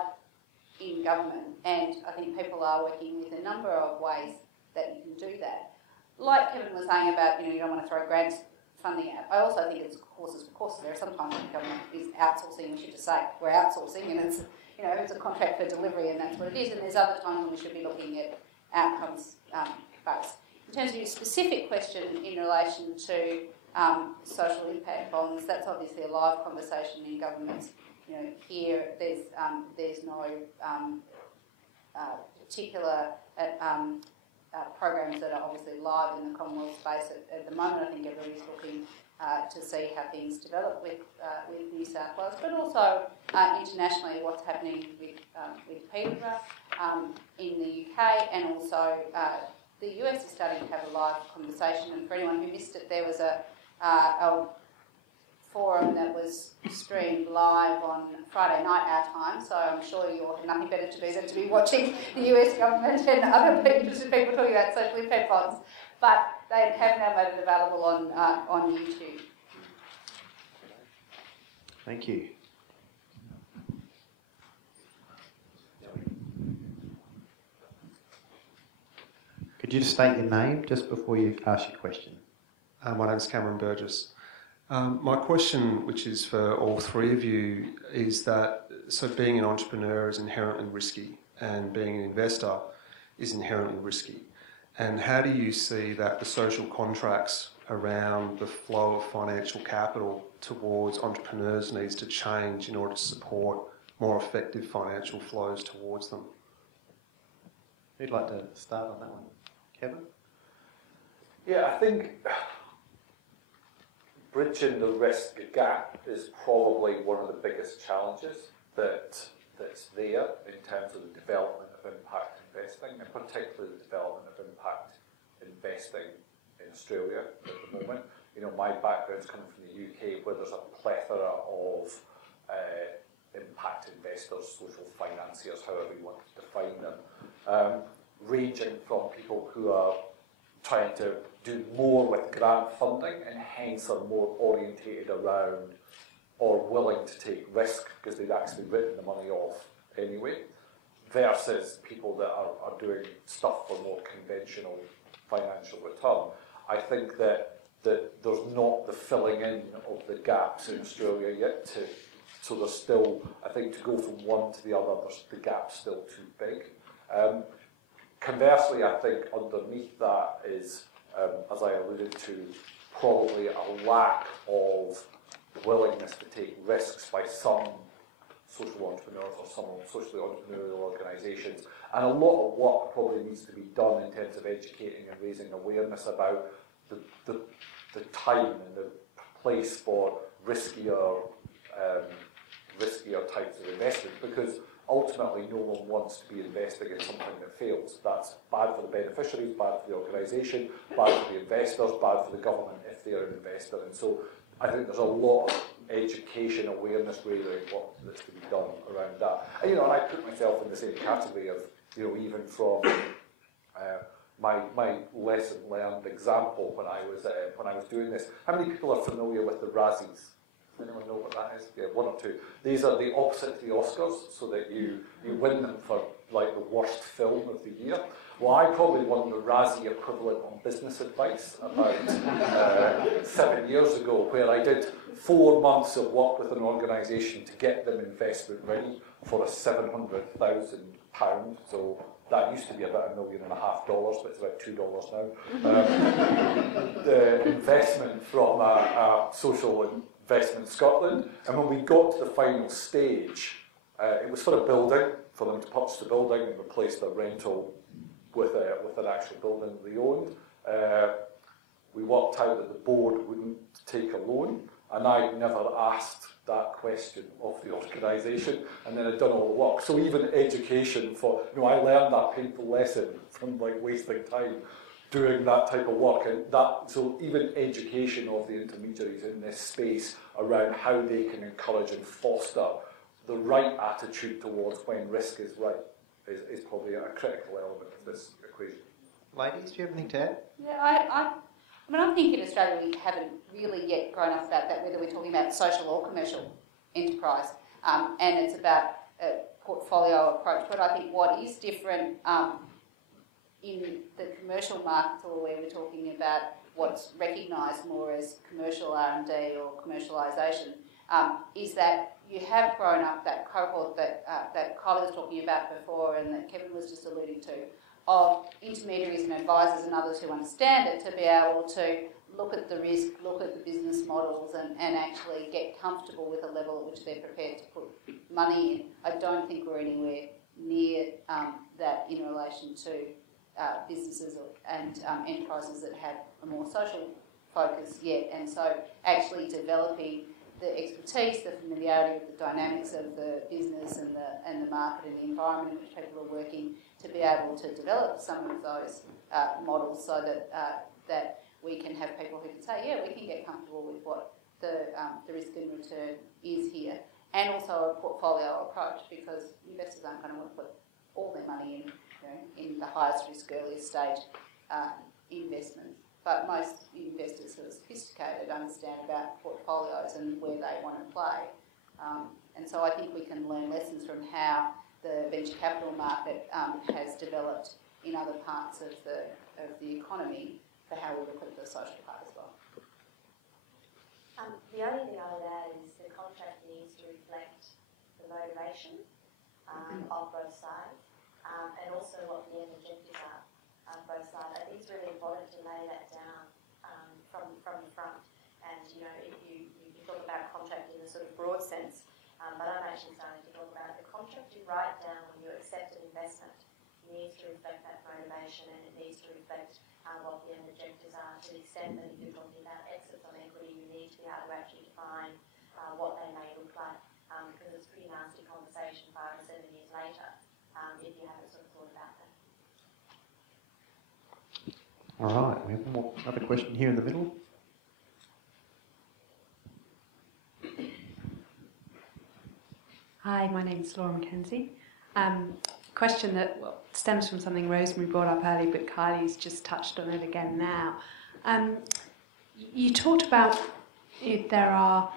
in government, and I think people are working with a number of ways that you can do that. Like Kevin was saying about, you don't want to throw grants funding out. I also think it's horses for courses. There are sometimes when the government is outsourcing, we should just say we're outsourcing, and it's it's a contract for delivery, and that's what it is. And there's other times when we should be looking at outcomes based. In terms of your specific question in relation to social impact bonds, that's obviously a live conversation in governments. Here there's no particular programs that are obviously live in the Commonwealth space at the moment. I think everybody's looking to see how things develop with New South Wales, but also internationally what's happening with Peterborough in the UK, and also the US is starting to have a live conversation. And for anyone who missed it, there was a forum that was streamed live on Friday night our time, so I'm sure you'll have nothing better to do than to be watching the US government and other interested people talking about social impact bonds. But they have now made it available on YouTube. Thank you. Could you just state your name just before you ask your question? My name is Cameron Burgess. My question, which is for all three of you, is that being an entrepreneur is inherently risky, and being an investor is inherently risky. And how do you see that the social contracts around the flow of financial capital towards entrepreneurs needs to change in order to support more effective financial flows towards them? Who'd like to start on that one? Kevin? Yeah, I think bridging the risk gap is probably one of the biggest challenges that's there in terms of the development of impact investing, and particularly the development of impact investing in Australia at the moment. My background's coming from the UK, where there's a plethora of impact investors, social financiers, however you want to define them, ranging from people who are trying to do more with grant funding and hence are more orientated around or willing to take risk because they've actually written the money off anyway, versus people that are doing stuff for more conventional financial return. I think that there's not the filling in of the gaps in Australia yet so there's still, I think, to go from one to the other, the gap's still too big. Conversely, I think underneath that is, as I alluded to, probably a lack of willingness to take risks by some social entrepreneurs or some socially entrepreneurial organisations. And a lot of work probably needs to be done in terms of educating and raising awareness about the time and the place for riskier types of investment, because ultimately no one wants to be investing in something that fails. That's bad for the beneficiaries, bad for the organisation, bad for the investors, bad for the government if they're an investor. And so I think there's a lot of education, awareness raising work that's to be done around that. And, and I put myself in the same category of, even from my lesson learned example when I was doing this. How many people are familiar with the Razzies? Does anyone know what that is? Yeah, one or two. These are the opposite to the Oscars, so that you win them for like the worst film of the year. Well, I probably won the Razzie equivalent on business advice about 7 years ago, where I did 4 months of work with an organisation to get them investment ready for a £700,000. So that used to be about $1.5 million, but it's about $2 now. The investment from a social investment Scotland, and when we got to the final stage, it was for a building, for them to purchase the building and replace their rental with an actual building that they owned. We worked out that the board wouldn't take a loan, and I'd never asked that question of the organisation, and then I'd done all the work. So even education for, I learned that painful lesson from wasting time doing that type of work, and so even education of the intermediaries in this space around how they can encourage and foster the right attitude towards when risk is right is probably a critical element of this equation. Ladies, do you have anything to add? Yeah, I think in Australia we haven't really yet grown up about that, whether we're talking about social or commercial enterprise, and it's about a portfolio approach. But I think what is different in the commercial markets, or where we're talking about what's recognised more as commercial R&D or commercialisation, is that you have grown up that cohort that Kylie was talking about before and that Kevin was just alluding to, of intermediaries and advisors and others who understand it, to be able to look at the risk, look at the business models and actually get comfortable with the level at which they're prepared to put money in. I don't think we're anywhere near that in relation to businesses and enterprises that have a more social focus yet. And so actually developing the expertise, the familiarity with the dynamics of the business and the market and the environment in which people are working, to be able to develop some of those models so that we can have people who can say, yeah, we can get comfortable with what the risk and return is here, and also a portfolio approach, because investors aren't going to want to put all their money in the highest risk, earliest stage investments. But most investors who are sophisticated understand about portfolios and where they want to play. And so I think we can learn lessons from how the venture capital market has developed in other parts of the economy for how we look at the social part as well. The only thing I would add is the contract needs to reflect the motivation of both sides, and also what the end objectives are on both sides. I think it's really important to lay that down from the front. And if you talk about contract in a sort of broad sense, but I'm actually starting to talk about the contract you write down when you accept an investment needs to reflect that motivation, and it needs to reflect what the end objectives are. To the extent that if you're talking about exits on equity, you need to be able to actually define what they may look like, because it's a pretty nasty conversation 5 or 7 years later if you haven't sort of thought about that. All right, we have another question here in the middle. Hi, my name is Laura Mackenzie. Question that stems from something Rosemary brought up earlier, but Kylie's just touched on it again now. You talked about there are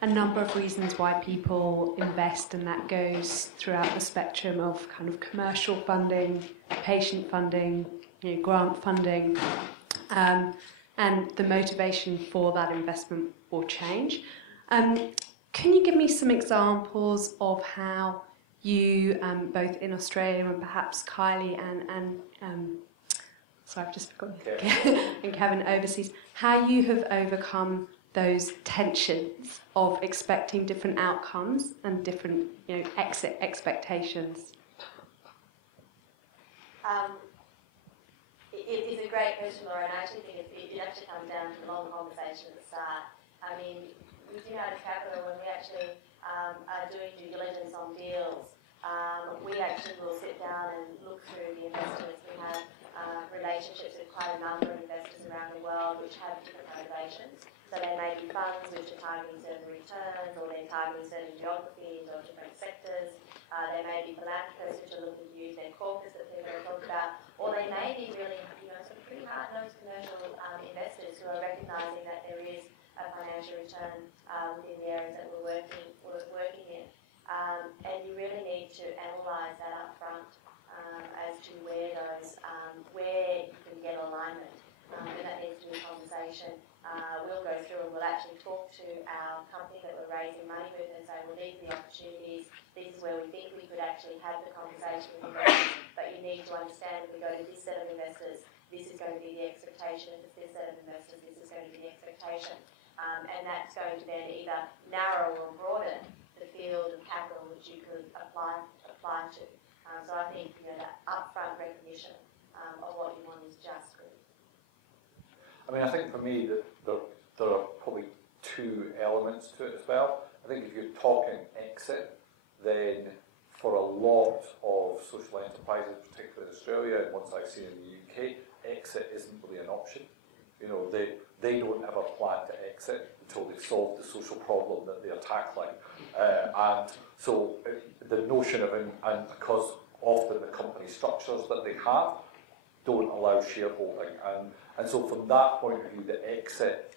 a number of reasons why people invest, and that goes throughout the spectrum of kind of commercial funding, patient funding, grant funding, and the motivation for that investment will change. Can you give me some examples of how you, both in Australia and perhaps Kylie and sorry, I've just forgotten, and Kevin overseas, how you have overcome those tensions of expecting different outcomes and different exit expectations? It's a great question, Laura, and I actually think it actually comes down to the long conversation at the start. I mean, with United Capital, when we actually are doing due diligence on deals, we actually will sit down and look through the investors. We have relationships with quite a number of investors around the world which have different motivations. So they may be funds which are targeting certain returns, or they're targeting certain geographies or different sectors. They may be philanthropists which are looking to use their corpus that they're going to talk about, or they may be really, sort of pretty hard-nosed commercial investors who are recognising that there is a financial return within the areas that we're working in. And you really need to analyse that up front as to where you can get alignment. And that needs to be a conversation. We'll go through and we'll actually talk to our company that we're raising money with and say, well, these are the opportunities, this is where we think we could actually have the conversation with investors, but you need to understand if we go to this set of investors, this is going to be the expectation. If it's this set of investors, this is going to be the expectation. And that's going to then either narrow or broaden the field of capital which you could apply to. So I think that upfront recognition of what you want is just good. I mean, I think for me that there are probably two elements to it as well. I think if you're talking exit, then for a lot of social enterprises, particularly in Australia and ones I've seen in the UK, exit isn't really an option. They don't have a plan to exit until they've solved the social problem that they're tackling. And so the notion of, and because often the company structures that they have don't allow shareholding. And so from that point of view, the exit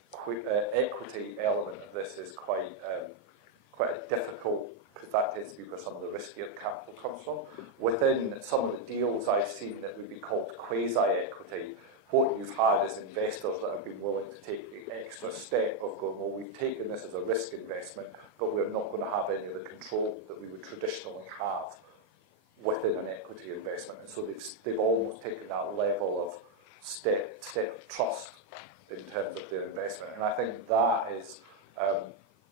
equity element of this is quite difficult, because that tends to be where some of the riskier capital comes from. Within some of the deals I've seen that would be called quasi-equity, what you've had is investors that have been willing to take the extra step of going, well, we've taken this as a risk investment, but we're not going to have any of the control that we would traditionally have within an equity investment. And so they've almost taken that level of step of trust in terms of their investment. And I think that is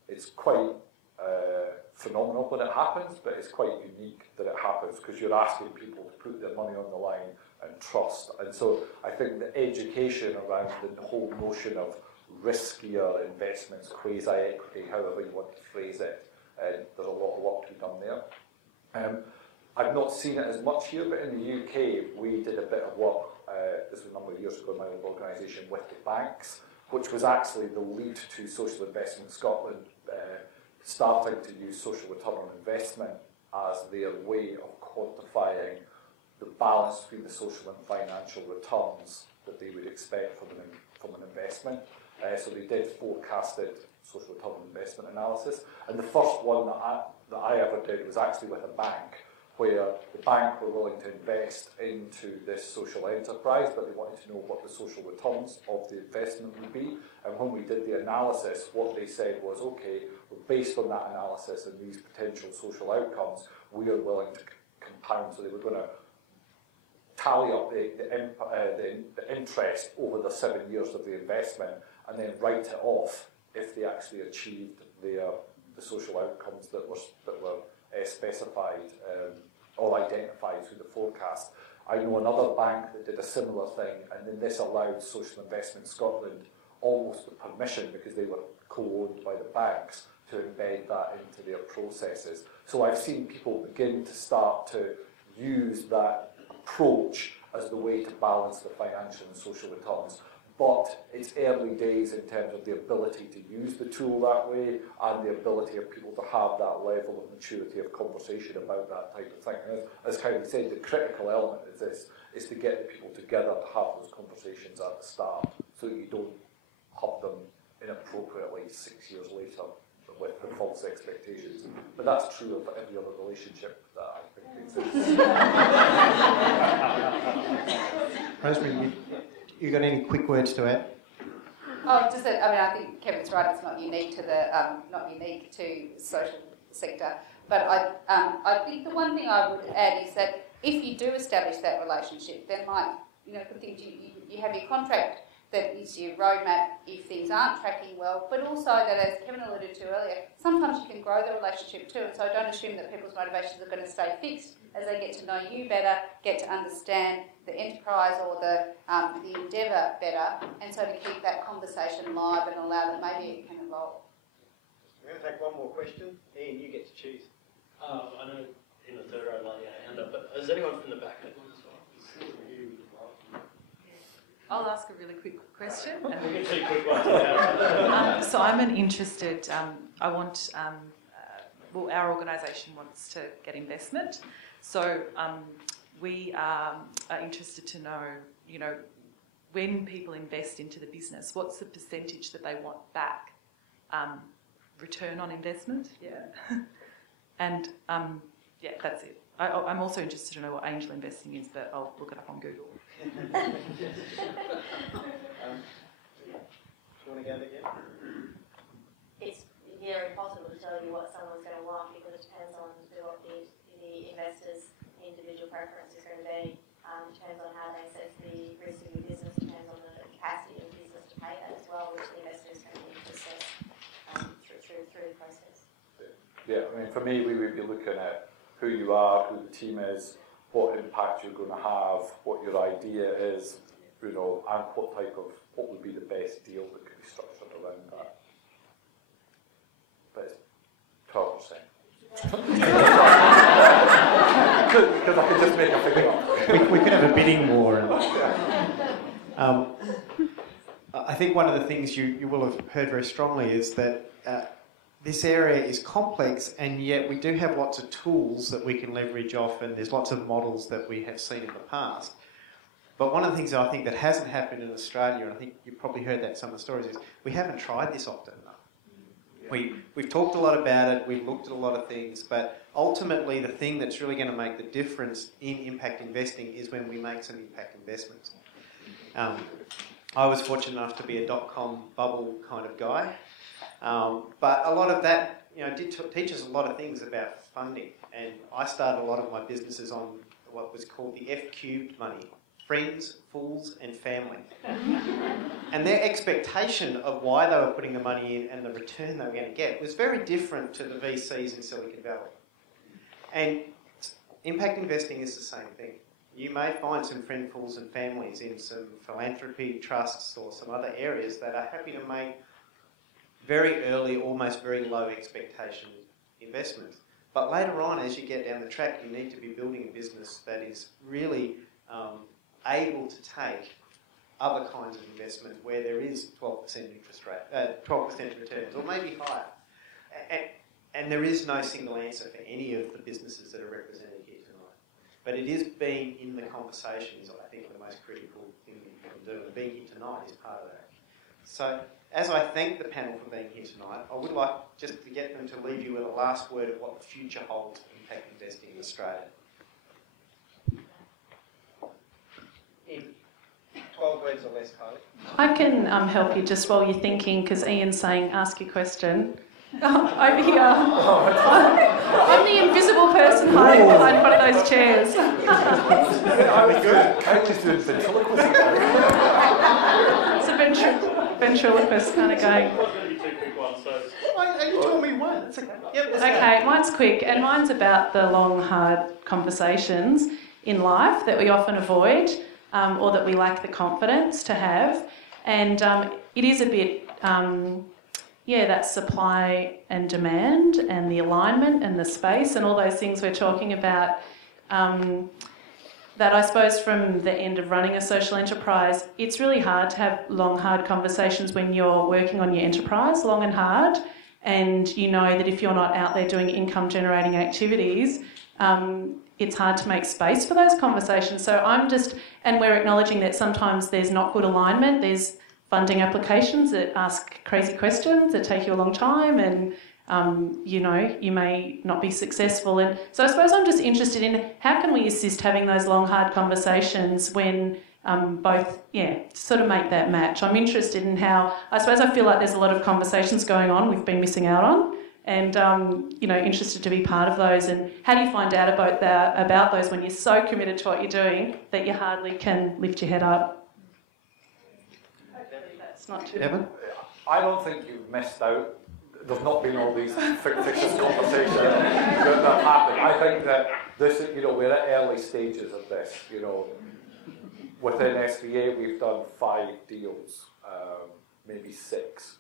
it's quite phenomenal when it happens, but it's quite unique that it happens, because you're asking people to put their money on the line and trust. And so I think the education around the whole notion of riskier investments, quasi-equity, however you want to phrase it, there's a lot of work to be done there. I've not seen it as much here, but in the UK we did a bit of work, this was a number of years ago in my own organisation, with the banks, which was actually the lead to Social Investment Scotland starting to use social return on investment as their way of quantifying the balance between the social and financial returns that they would expect from an investment. So they did forecasted social return on investment analysis, and the first one that I ever did was actually with a bank, where the bank were willing to invest into this social enterprise, but they wanted to know what the social returns of the investment would be. And when we did the analysis, what they said was, okay, well, based on that analysis and these potential social outcomes, we are willing to compound. So they were going to tally up the interest over the 7 years of the investment, and then write it off if they actually achieved the social outcomes that were specified or identified through the forecast. I know another bank that did a similar thing, and then this allowed Social Investment Scotland almost the permission, because they were co-owned by the banks, to embed that into their processes. So I've seen people begin to start to use that approach as the way to balance the financial and social returns. But it's early days in terms of the ability to use the tool that way, and the ability of people to have that level of maturity of conversation about that type of thing. And as Kylie said, the critical element of this is to get the people together to have those conversations at the start, so that you don't have them inappropriately 6 years later with the false expectations. But that's true of every other relationship that I think Rosemary, you got any quick words to add? Oh, just that, I think Kevin's right, it's not unique to the social sector. But I think the one thing I would add is that if you do establish that relationship, then good things, you have your contract that is your roadmap if things aren't tracking well, but also that, as Kevin alluded to earlier, sometimes you can grow the relationship too, and so don't assume that people's motivations are going to stay fixed as they get to know you better, get to understand the enterprise or the endeavour better, and so to keep that conversation live and allow that maybe it can evolve. We're going to take one more question. Ian, you get to choose. I know in the third row, like a hand up, but is anyone from the back that wants to ask? I'll ask a really quick question. We'll get two quick ones. So I'm interested, our organisation wants to get investment. So we are interested to know, when people invest into the business, what's the percentage that they want back? Return on investment? Yeah. And that's it. I'm also interested to know what angel investing is, but I'll look it up on Google. Do you want to go again? It's near impossible to tell you what someone's going to want because it depends on what the investor's individual preference is going to be. Depends on how they assess the risk of the business, depends on the capacity of the business to pay that as well, which the investor is going to need to assess through the process. Yeah, for me, we would be looking at who you are, who the team is, what impact you're going to have, what your idea is, and what would be the best deal that could be structured around that. But it's 12%. Because I could just make a figure up. We could have a bidding war. I think one of the things you will have heard very strongly is that this area is complex, and yet we do have lots of tools that we can leverage off, and there's lots of models that we have seen in the past. But one of the things that I think that hasn't happened in Australia, and I think you've probably heard that in some of the stories, is we haven't tried this often enough. We've talked a lot about it, we've looked at a lot of things, but ultimately the thing that's really going to make the difference in impact investing is when we make some impact investments. I was fortunate enough to be a dot-com bubble kind of guy. But a lot of that, did teach us a lot of things about funding. And I started a lot of my businesses on what was called the F-cubed money. Friends, fools and family. And their expectation of why they were putting the money in and the return they were going to get was very different to the VCs in Silicon Valley. And impact investing is the same thing. You may find some friend, fools and families in some philanthropy trusts or some other areas that are happy to make very early, almost very low expectation investments. But later on, as you get down the track, you need to be building a business that is really able to take other kinds of investment where there is 12% interest rate, 12% returns, or maybe higher. And there is no single answer for any of the businesses that are represented here tonight. But it is being in the conversations, I think, the most critical thing that you can do, and being here tonight is part of that. So, as I thank the panel for being here tonight, I would like just to get them to leave you with a last word of what the future holds for impact investing in Australia. In 12 words or less, Kylie. I can help you just while you're thinking, because Ian's saying, ask your question. Over here. I'm the invisible person hiding behind one of those chairs. I was good. I just did ventriloquism. It's a ventriloquist kind of going. You told me one. It's okay. Yep, Okay, mine's quick, and mine's about the long, hard conversations in life that we often avoid, or that we lack the confidence to have. And it is a bit, that supply and demand and the alignment and the space and all those things we're talking about, that I suppose from the end of running a social enterprise, it's really hard to have long, hard conversations when you're working on your enterprise, long and hard, and you know that if you're not out there doing income-generating activities, it's hard to make space for those conversations. So and we're acknowledging that sometimes there's not good alignment, there's funding applications that ask crazy questions that take you a long time, and you may not be successful. And so I suppose I'm just interested in how can we assist having those long, hard conversations when both, sort of make that match. I'm interested in how, I suppose I feel like there's a lot of conversations going on we've been missing out on, and, interested to be part of those. And how do you find out about those when you're so committed to what you're doing that you hardly can lift your head up? Hopefully that's not too... Evan? I don't think you've missed out. There's not been all these fictitious conversations that have happened. I think that this, we're at early stages of this. Within SVA, we've done 5 deals, maybe 6.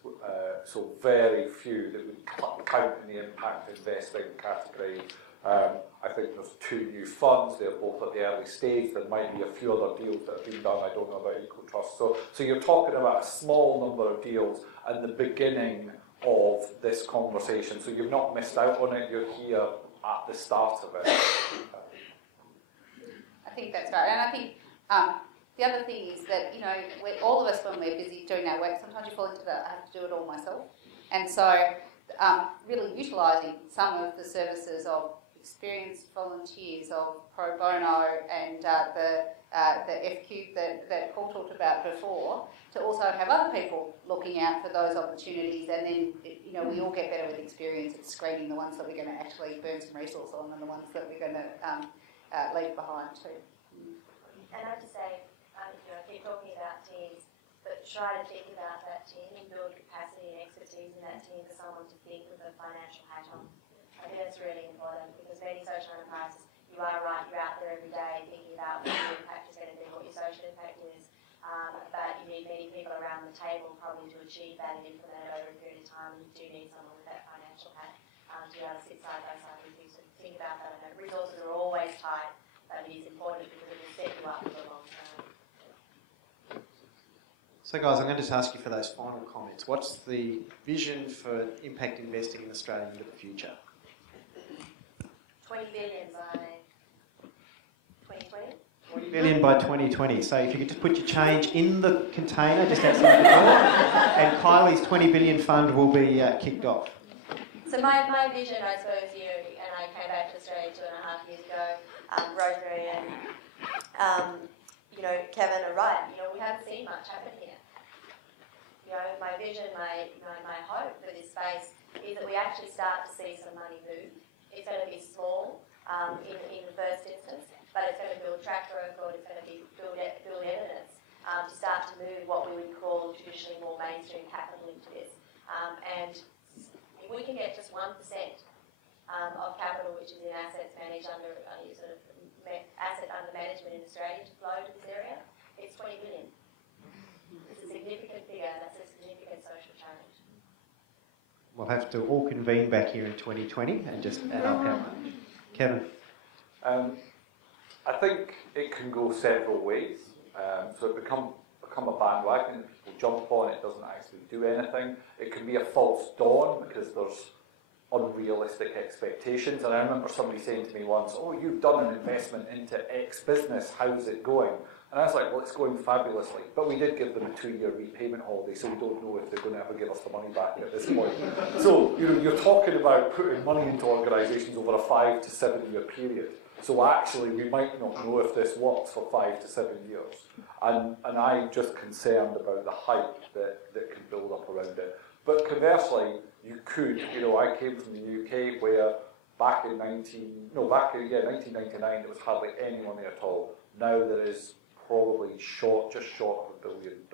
So very few that would count in the impact investing category. I think there's 2 new funds. They're both at the early stage. There might be a few other deals that have been done. I don't know about EcoTrust. So you're talking about a small number of deals and the beginning of this conversation. So you've not missed out on it. You're here at the start of it. I think that's right. And I think the other thing is that, all of us, when we're busy doing our work, sometimes you fall into I have to do it all myself. And so really utilising some of the services of experienced volunteers, of pro bono and the FQ that Paul talked about before, to also have other people looking out for those opportunities, and then we all get better with experience at screening the ones that we're going to actually burn some resource on and the ones that we're going to leave behind too. And I have to say, I keep talking about teams, but try to think about that team and build capacity and expertise in that team for someone to think with a financial hat on. I think that's really important, because many social enterprises, you are right, you're out there every day thinking about what your impact is going to be, what your social impact is, but you need many people around the table probably to achieve that and implement it over a period of time, and you do need someone with that financial hat to be able to sit side by side with you. So think about that. I know resources are always tight, but it is important because it will set you up for the long term. So guys, I'm going to just ask you for those final comments. What's the vision for impact investing in Australia into the future? 20 billion by 2020. 20 billion by 2020. So if you could just put your change in the container just outside the door, and Kylie's 20 billion fund will be kicked off. So my vision, I suppose, and I came back to Australia 2.5 years ago, Rosemary and Kevin are right. We haven't seen much happen here. My vision, my hope for this space is that we actually start to see some money move. It's going to be small in the first instance, but it's going to build track record, it's going to build evidence to start to move what we would call traditionally more mainstream capital into this. And if we can get just 1% of capital, which is in assets managed under sort of asset under management in Australia, to flow to this area, it's 20 billion. It's a significant figure, and that's a significant social change. We'll have to all convene back here in 2020 and just add up our money. Kevin? I think it can go several ways. So it become a bandwagon, people jump on it, doesn't actually do anything. It can be a false dawn because there's unrealistic expectations. And I remember somebody saying to me once, "Oh, you've done an investment into X business, how's it going?" And I was like, "Well, it's going fabulously." But we did give them a 2-year repayment holiday, so we don't know if they're going to ever give us the money back at this point. So, you're talking about putting money into organisations over a 5 to 7 year period. So actually, we might not know if this works for 5 to 7 years. And I'm just concerned about the hype that can build up around it. But conversely, you could, I came from the UK where back in 1999, there was hardly any money at all. Now there is probably just short of $1 billion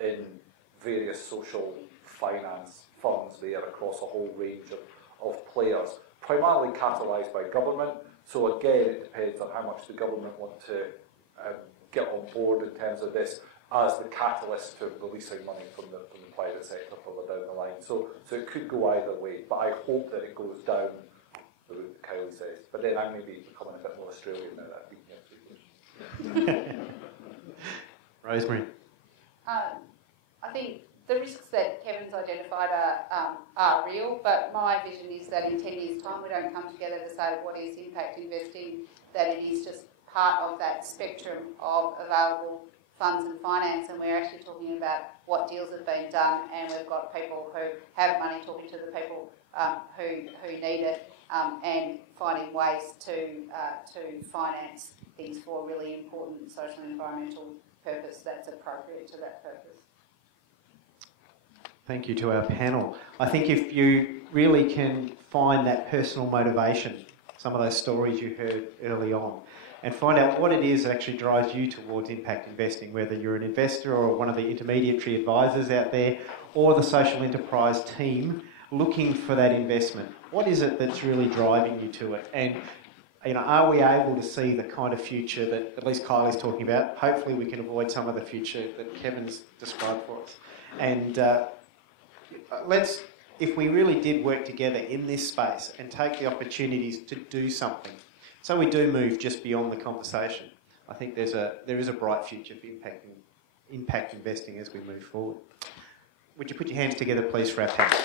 in various social finance funds there across a whole range of players, primarily catalysed by government. So again, it depends on how much the government want to get on board in terms of this as the catalyst to releasing money from the private sector further down the line. So it could go either way, but I hope that it goes down the route that Kylie says. But then I may be becoming a bit more Australian now that I've been here. Rosemary? I think the risks that Kevin's identified are real, but my vision is that in 10 years' time we don't come together to say what is impact investing, that it is just part of that spectrum of available funds and finance, and we're actually talking about what deals have been done, and we've got people who have money talking to the people who need it, and finding ways to finance things for really important social and environmental purpose that's appropriate to that purpose. Thank you to our panel. I think if you really can find that personal motivation, some of those stories you heard early on, and find out what it is that actually drives you towards impact investing, whether you're an investor or one of the intermediary advisors out there, or the social enterprise team looking for that investment. What is it that's really driving you to it? And are we able to see the kind of future that at least Kylie's talking about? Hopefully we can avoid some of the future that Kevin's described for us. And if we really did work together in this space and take the opportunities to do something, so we do move just beyond the conversation, I think there is a bright future for impact investing as we move forward. Would you put your hands together, please, for our panel?